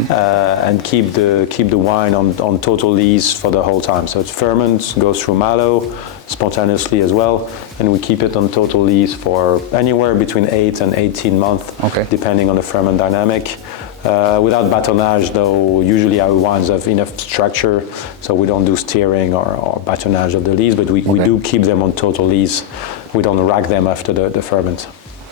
and keep the wine on total lees for the whole time. So it ferments, goes through mallow spontaneously as well, and we keep it on total lees for anywhere between 8 and 18 months, depending on the ferment dynamic. Without batonnage, though, usually our wines have enough structure, so we don't do steering or batonnage of the lees, but we do keep them on total lees. We don't rack them after the ferment.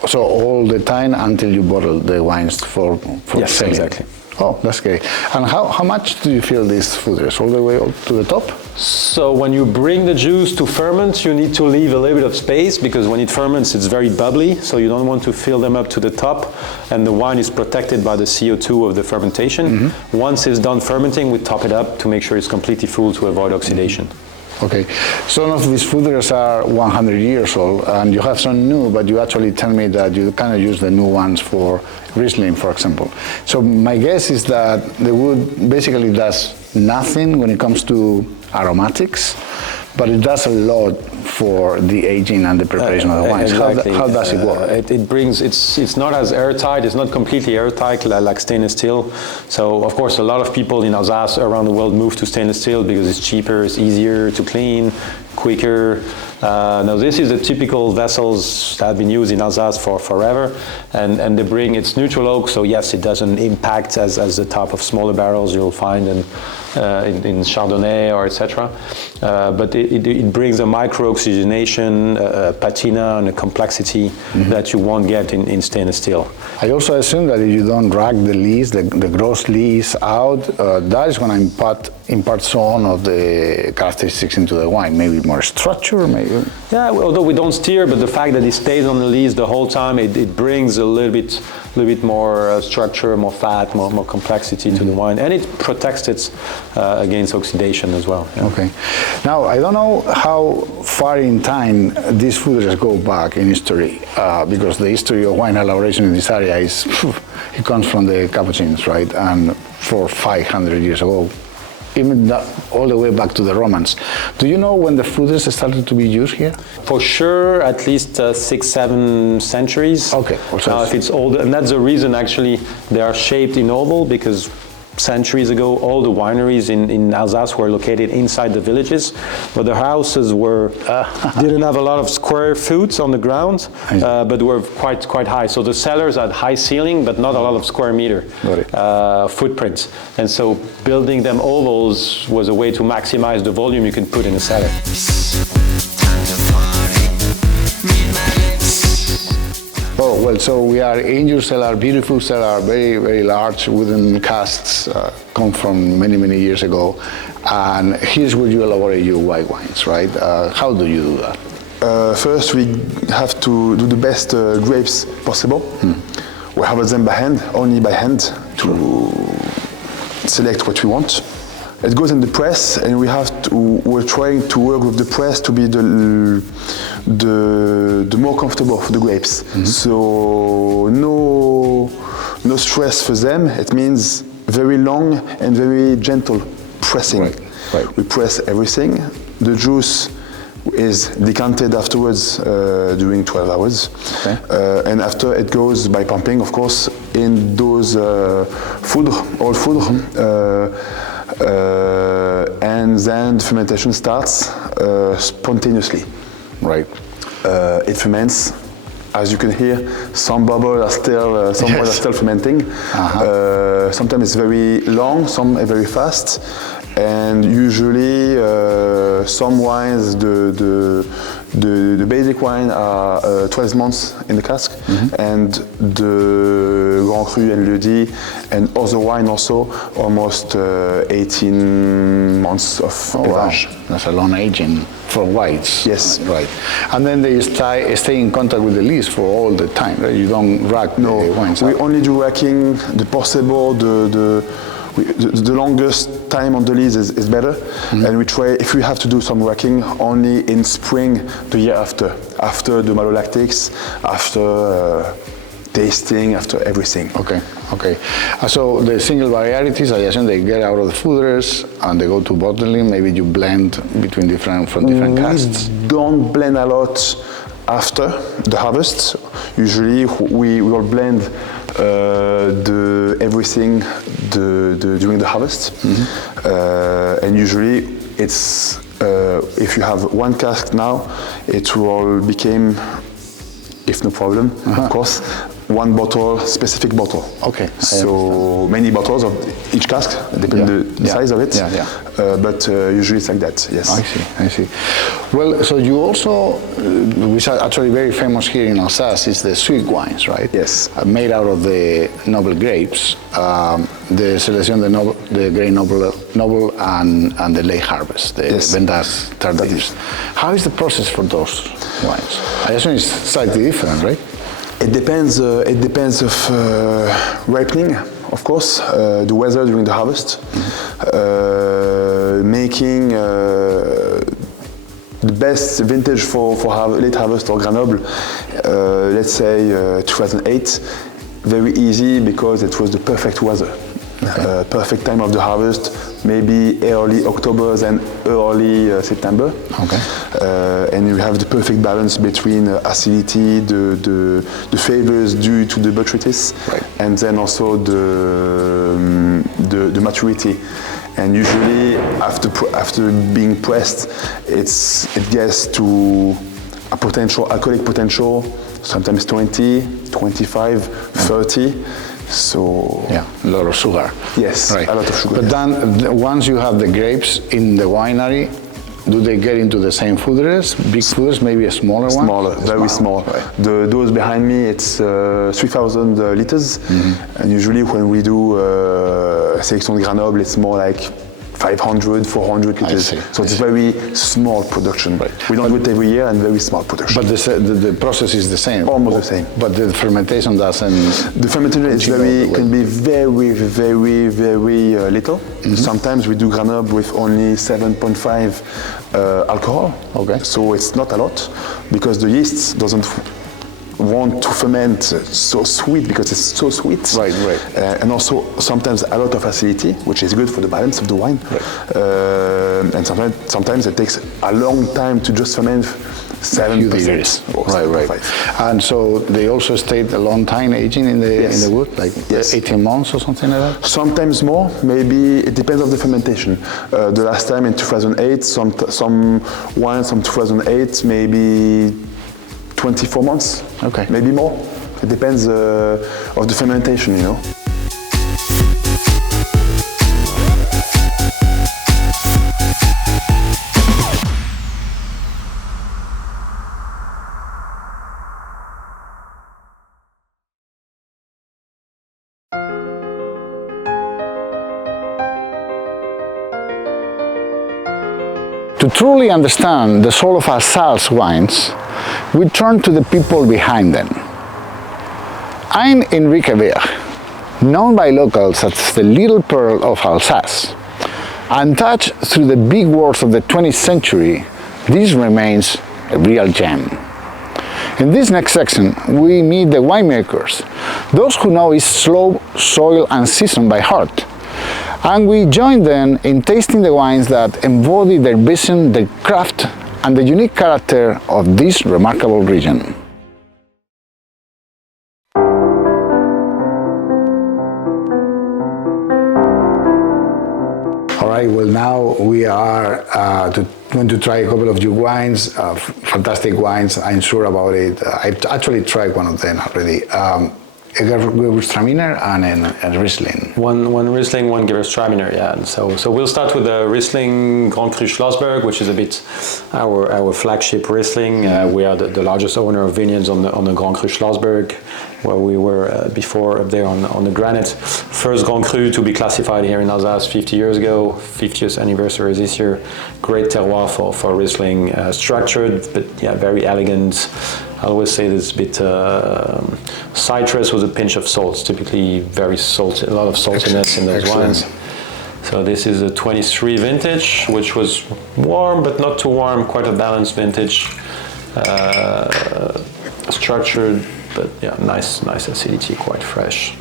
So all the time until you bottle the wines for yes, selling? Exactly. Oh, that's great. And how much do you fill these fooders? All the way up to the top? So when you bring the juice to ferment, you need to leave a little bit of space, because when it ferments, it's very bubbly, so you don't want to fill them up to the top, and the wine is protected by the CO2 of the fermentation. Once it's done fermenting, we top it up to make sure it's completely full to avoid oxidation. Okay, some of these fooders are 100 years old, and you have some new, but you actually tell me that you kind of use the new ones for Riesling, for example. So my guess is that the wood basically does nothing when it comes to aromatics, but it does a lot for the aging and the preparation of the wines. Exactly. How does it work? It's not as airtight, it's not completely airtight like stainless steel. So of course a lot of people in Alsace around the world move to stainless steel because it's cheaper, it's easier to clean, quicker. Now this is the typical vessels that have been used in Alsace for forever, and they bring its neutral oak, so yes, it doesn't impact as the top of smaller barrels you'll find in Chardonnay or etc. But it brings a micro-oxygenation, patina, and a complexity that you won't get in stainless steel. I also assume that if you don't rack the lees, the gross lees out, that is going to impart some of the characteristics into the wine, maybe more structure, maybe. Yeah, although we don't steer, but the fact that it stays on the lees the whole time, it brings a little bit more structure, more fat, more complexity to the wine, and it protects it against oxidation as well. Yeah. Okay. Now, I don't know how far in time these fooders go back in history, because the history of wine elaboration in this area it comes from the Capuchins, right? And for 500 years ago, even that, all the way back to the Romans. Do you know when the fooders started to be used here? For sure, at least 6-7 centuries. Okay. Now, if it's older, and that's the reason actually they are shaped in oval, because centuries ago, all the wineries in Alsace were located inside the villages, but the houses didn't have a lot of square foot on the ground, but were quite high. So the cellars had high ceiling, but not a lot of square meter footprints. And so building them ovals was a way to maximize the volume you can put in a cellar. Oh, well, so we are in your cellar, beautiful cellar, very, very large wooden casks, come from many, many years ago. And here's where you elaborate your white wines, right? How do you do that? First, we have to do the best grapes possible. We harvest them by hand, only by hand, to select what we want. It goes in the press, and we're trying to work with the press to be the more comfortable for the grapes. So no stress for them. It means very long and very gentle pressing. Right. We press everything. The juice is decanted afterwards during 12 hours. Okay. And after it goes by pumping, of course, in those foudre, and then the fermentation starts spontaneously. Right. It ferments. As you can hear, some bubbles are still fermenting. Sometimes it's very long, some are very fast, and usually some wines, the basic wine are 12 months in the cask, and the Grand Cru and Ledi and other wine also almost 18 months of age. Wow. That's a long aging for whites. Yes. Right. And then they stay in contact with the lees for all the time, right? You don't rack the wines. We only do racking, the possible, the longest time on the lees is better, and we try, if we have to do some racking, only in spring the year after the malolactics, after tasting, after everything. Okay. So the single varieties, I assume they get out of the fooders and they go to bottling. Maybe you blend between different casks. We don't blend a lot after the harvest. Usually we will blend everything during the harvest, and usually it's if you have one cask now, it will become, if no problem, of course, one bottle, specific bottle. Okay. So many bottles of each cask, depending the size of it. But usually it's like that. Yes. I see. Well, so you also, which are actually very famous here in Alsace, is the sweet wines, right? Yes. Made out of the noble grapes, the Selection the Grey Noble and the late harvest, the Vendas Tardives. How is the process for those wines? I assume it's slightly different, right? It depends of ripening, of course, the weather during the harvest, making the best vintage for late harvest or Grenoble, let's say 2008, very easy because it was the perfect weather. Perfect time of the harvest, maybe early October and early September. Okay. And you have the perfect balance between acidity, the flavors due to the botrytis, and then also the maturity. And usually after being pressed, it gets to a potential alcoholic potential, sometimes 20, 25, 30. So a lot of sugar. Yes, a lot of sugar. But then once you have the grapes in the winery, do they get into the same fooders? Big fooders, maybe a smaller one? Smaller, very small. Right. Those behind me, it's 3,000 liters, and usually when we do Sélection de Grenoble, it's more like 500, 400 liters. So it's very small production. Right. We don't do it every year, and very small production. But the process is the same. Almost the same. But the fermentation doesn't. The fermentation can be very, very, very little. Sometimes we do Grenoble with only 7.5 alcohol. Okay. So it's not a lot because the yeast doesn't want to ferment so sweet because it's so sweet. Right. And also sometimes a lot of acidity, which is good for the balance of the wine. Right. And sometimes it takes a long time to just ferment 7% degrees. or Right. 5. And so they also stayed a long time aging in the wood, like 18 months or something like that? Sometimes more, maybe it depends on the fermentation. The last time in 2008, some wines from 2008, maybe 24 months, Okay. maybe more. It depends of the fermentation, you know. To truly understand the soul of Alsace wines, we turn to the people behind them. I'm Enrique Ver, known by locals as the Little Pearl of Alsace. Untouched through the big wars of the 20th century, this remains a real gem. In this next section, we meet the winemakers, those who know its slope, soil and season by heart. And we join them in tasting the wines that embody their vision, their craft, and the unique character of this remarkable region. All right, well now we are going to try a couple of your wines, fantastic wines, I'm sure about it. I've actually tried one of them already. A Gewürztraminer and a Riesling. One Riesling, one Gewürztraminer, yeah. And so we'll start with the Riesling Grand Cru Schlossberg, which is a bit our flagship Riesling. We are the largest owner of vineyards on the Grand Cru Schlossberg, where we were before up there on the granite. First Grand Cru to be classified here in Alsace 50 years ago, 50th anniversary this year. Great terroir for Riesling, structured, but yeah, very elegant. I always say this bit citrus with a pinch of salt. It's typically very salty, a lot of saltiness in those wines. So this is a 23 vintage, which was warm but not too warm, quite a balanced vintage. Structured, but yeah, nice acidity, quite fresh.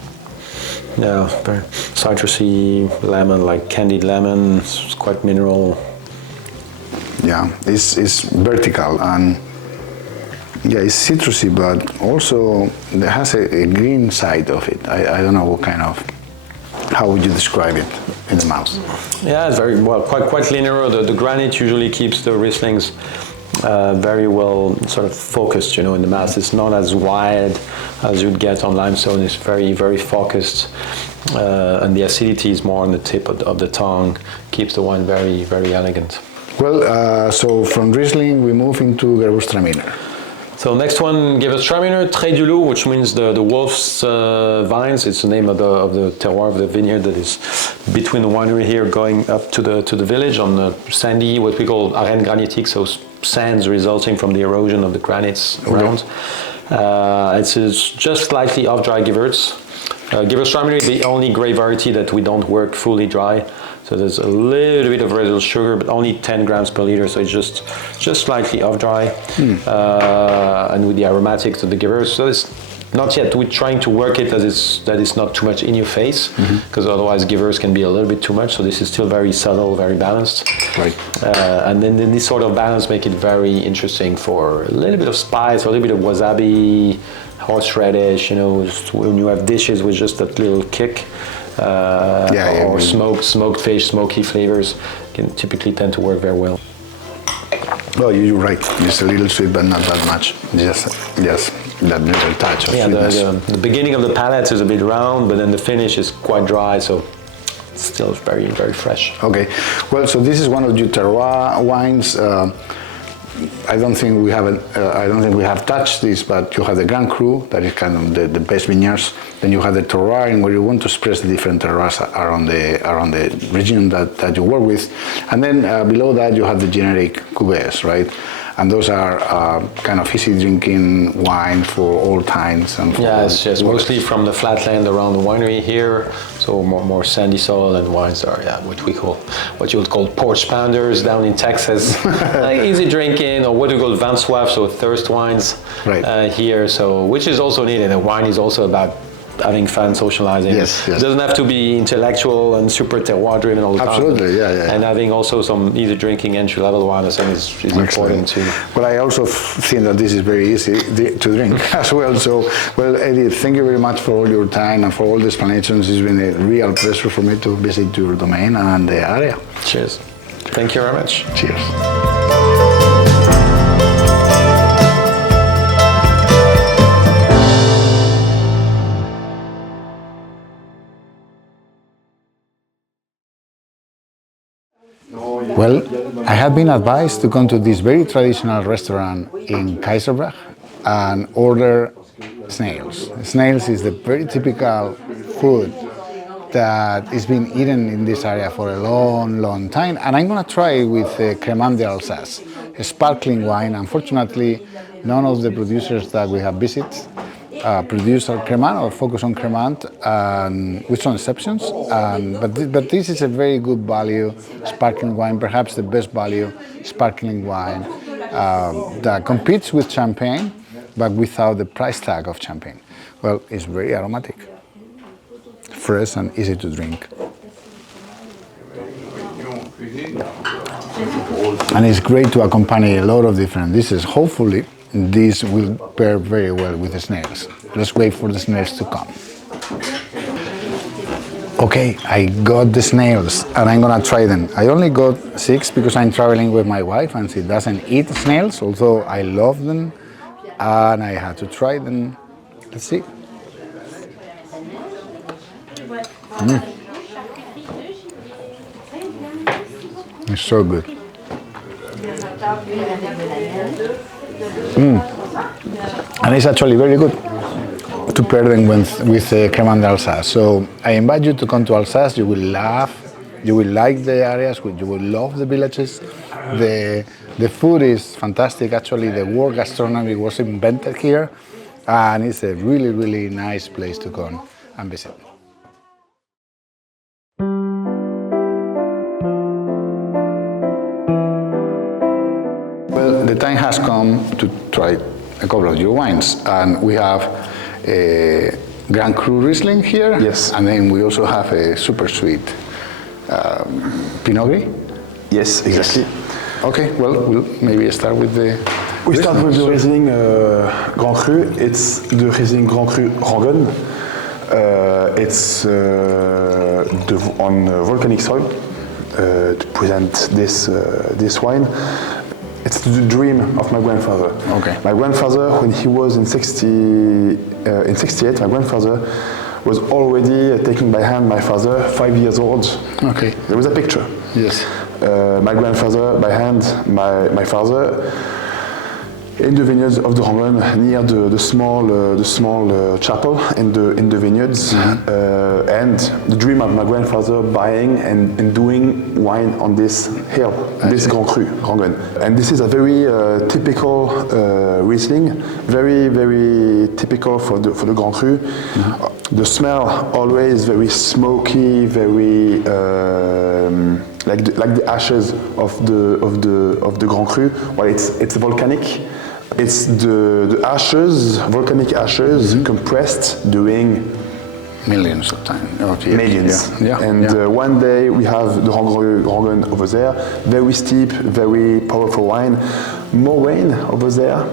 Yeah, very citrusy lemon, like candied lemon. It's quite mineral. Yeah, it's vertical and yeah, it's citrusy, but also it has a green side of it. I don't know what kind of, how would you describe it in the mouth? Yeah, it's very well, quite linear. The granite usually keeps the Rieslings very well sort of focused, you know, in the mouth. It's not as wide as you'd get on limestone. It's very focused, and the acidity is more on the tip of the tongue. Keeps the wine very elegant. Well, so from Riesling we move into Gewürztraminer. So next one, Gewürztraminer, Trait du Loup, which means the wolf's vines. It's the name of the terroir of the vineyard that is between the winery here going up to the village on the sandy, what we call arène granitique, so sands resulting from the erosion of the granites around. It's just slightly off-dry Gewürz. Gewürztraminer is the only grape variety that we don't work fully dry. So there's a little bit of residual sugar, but only 10 grams per liter, so it's just slightly off-dry. And with the aromatics of the Gewürz, so it's not yet, we're trying to work it that it's not too much in your face, because otherwise Gewürz can be a little bit too much, so this is still very subtle, very balanced. Right. And then this sort of balance make it very interesting for a little bit of spice, a little bit of wasabi, horseradish, you know, when you have dishes with just that little kick. Or smoked fish, smoky flavors can typically tend to work very well. Well, you're right. It's a little sweet, but not that much. Just that little touch of sweetness. The beginning of the palate is a bit round, but then the finish is quite dry, so it's still very fresh. Okay. Well, so this is one of your terroir wines. I don't think we have touched this, but you have the Grand Cru, that is kind of the best vineyards. Then you have the terroir, and where you want to express the different terroirs around the region that you work with. And then below that you have the generic cuvées, right? And those are kind of easy drinking wine for all times. And for yes, mostly from the flatland around the winery here. So more sandy soil, and wines are what you would call porch pounders down in Texas. Like easy drinking, or what we call vin soif, so thirst wines here. So which is also needed. And wine is also about having fun, socializing. Yes, yes. It doesn't have to be intellectual and super terroir driven all the time. Absolutely, yeah. And having also some easy drinking entry level wine, I think is important too. Well, I also think that this is very easy to drink as well. So, well, Eddie, thank you very much for all your time and for all the explanations. It's been a real pleasure for me to visit your domain and the area. Cheers. Thank you very much. Cheers. Well, I have been advised to come to this very traditional restaurant in Kaiserberg and order snails. Snails is the very typical food that is being eaten in this area for a long time, and I'm gonna try it with Cremant d'Alsace, a sparkling wine. Unfortunately, none of the producers that we have visited produce our Cremant or focus on Cremant, with some exceptions. But this is a very good value sparkling wine, perhaps the best value sparkling wine that competes with champagne, but without the price tag of champagne. Well, it's very aromatic, fresh and easy to drink. And it's great to accompany a lot of different dishes. Hopefully, this will pair very well with the snails. Let's wait for the snails to come. Okay, I got the snails and I'm gonna try them. I only got 6 because I'm traveling with my wife and she doesn't eat snails, although I love them and I had to try them. Let's see. It's so good. And it's actually very good to pair them with Cremant d'Alsace. So I invite you to come to Alsace. You will laugh, you will like the areas, you will love the villages. The food is fantastic. Actually, the word gastronomy was invented here, and it's a really nice place to come and visit. Well, the time has come to try a couple of your wines, and we have a Grand Cru Riesling here. Yes. And then we also have a super sweet Pinot Gris. Yes, exactly. Okay, well, we'll maybe start with the... We start with the Riesling Grand Cru. It's the Riesling Grand Cru Rangon. It's on volcanic soil to present this wine. It's the dream of my grandfather. Okay. My grandfather, when he was in 68, my grandfather was already taking by hand my father, 5 years old. Okay. There was a picture. Yes. My grandfather by hand, my father, in the vineyards of the Rangon, near the small chapel in the vineyards, and the dream of my grandfather buying and doing wine on this hill, this Grand Cru Rangon. And this is a very typical Riesling, very typical for the Grand Cru. The smell always very smoky, very like the ashes of the Grand Cru. Well, it's volcanic. It's the ashes, volcanic ashes, compressed during millions of times. Millions. Yeah. And one day we have the Rangon over there, very steep, very powerful wine, more rain over there,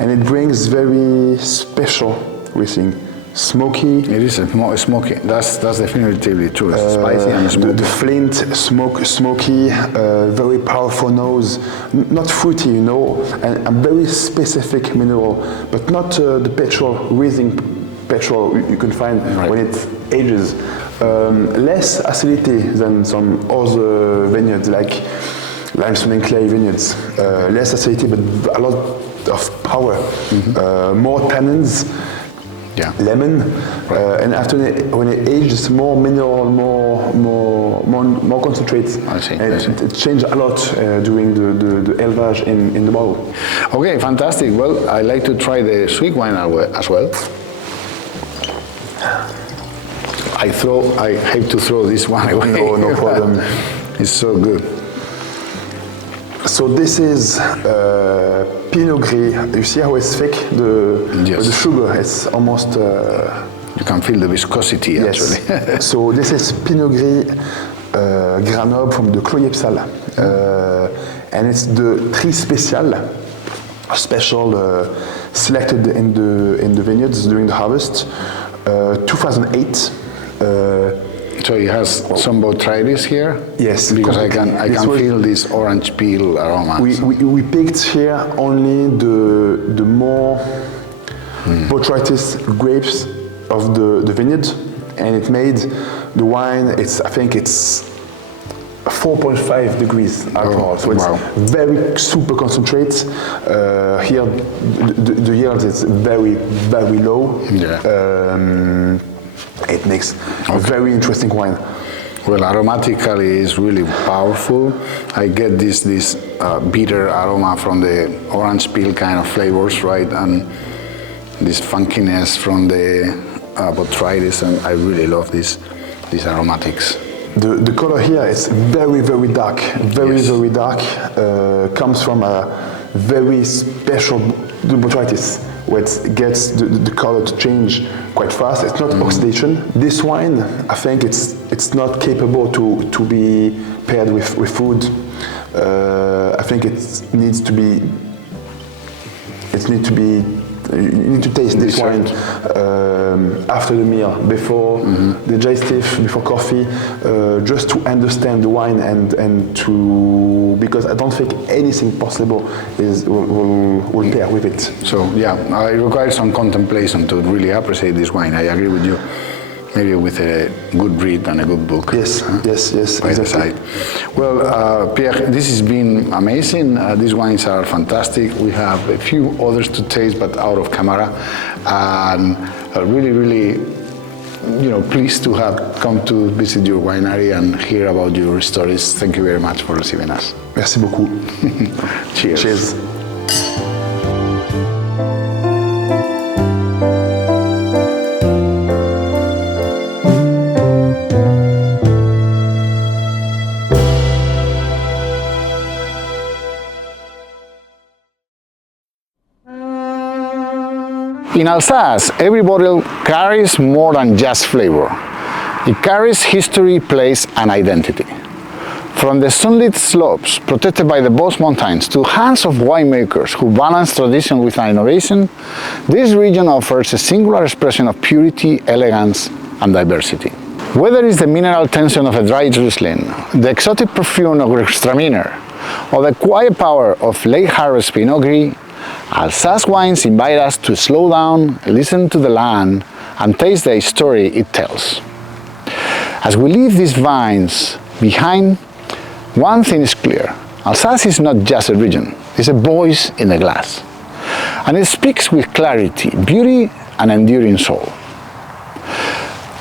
and it brings very special Riesling. Smoky. It is smoky. That's definitively true. It's spicy and smoky. The flint, smoky, very powerful nose, not fruity, you know, and a very specific mineral, but not the petrol, Riesling petrol you can find when it ages. Less acidity than some other vineyards like limestone and clay vineyards. Less acidity, but a lot of power. More tannins. Yeah. Lemon, and after when it ages, more mineral, more concentrate. I see. It changed a lot during the élevage in the bottle. Okay, fantastic. Well, I like to try the sweet wine as well. I hate to throw this one away. No problem. It's so good. So this is Pinot Gris. You see how it's thick? The sugar is almost You can feel the viscosity actually. Yes. So this is Pinot Gris Grenoble from the Cloyepsal, and it's the Tri Special, special selected in the vineyards during the harvest, 2008. So it has some botrytis here. Yes, because I can feel this orange peel aroma. We picked here only the more botrytis grapes of the vineyard, and it made the wine. I think it's 4.5 degrees alcohol, so it's very super concentrate. Here the yield is very low. Yeah. It makes a very interesting wine. Well, aromatically is really powerful. I get this bitter aroma from the orange peel kind of flavors, right, and this funkiness from the botrytis, and I really love these aromatics. The color here is very dark, very dark. Comes from a very special botrytis, which gets the color to change quite fast. It's not oxidation. This wine, I think it's not capable to be paired with food. I think you need to taste this wine after the meal, before digestive, before coffee, just to understand the wine and to, because I don't think anything possible will pair with it. So yeah, I require some contemplation to really appreciate this wine. I agree with you. Maybe with a good read and a good book. Yes, yes, by the side. Well, Pierre, this has been amazing. These wines are fantastic. We have a few others to taste, but out of camera. And really, pleased to have come to visit your winery and hear about your stories. Thank you very much for receiving us. Merci beaucoup. Cheers. Cheers. In Alsace, every bottle carries more than just flavor. It carries history, place, and identity. From the sunlit slopes protected by the Vosges Mountains to hands of winemakers who balance tradition with innovation, this region offers a singular expression of purity, elegance, and diversity. Whether it's the mineral tension of a dry Riesling, the exotic perfume of Gewürztraminer, or the quiet power of late harvest Pinot Gris, Alsace wines invite us to slow down, listen to the land, and taste the story it tells. As we leave these vines behind, one thing is clear: Alsace is not just a region, it's a voice in the glass. And it speaks with clarity, beauty, and enduring soul.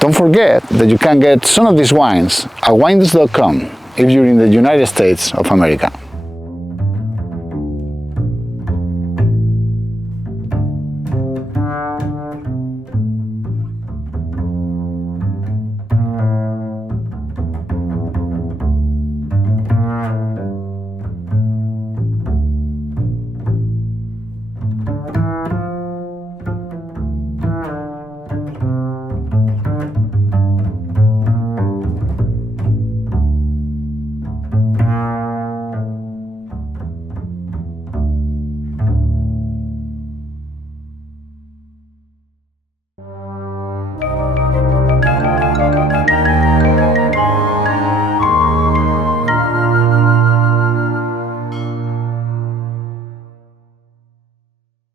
Don't forget that you can get some of these wines at Winedos.com if you're in the United States of America.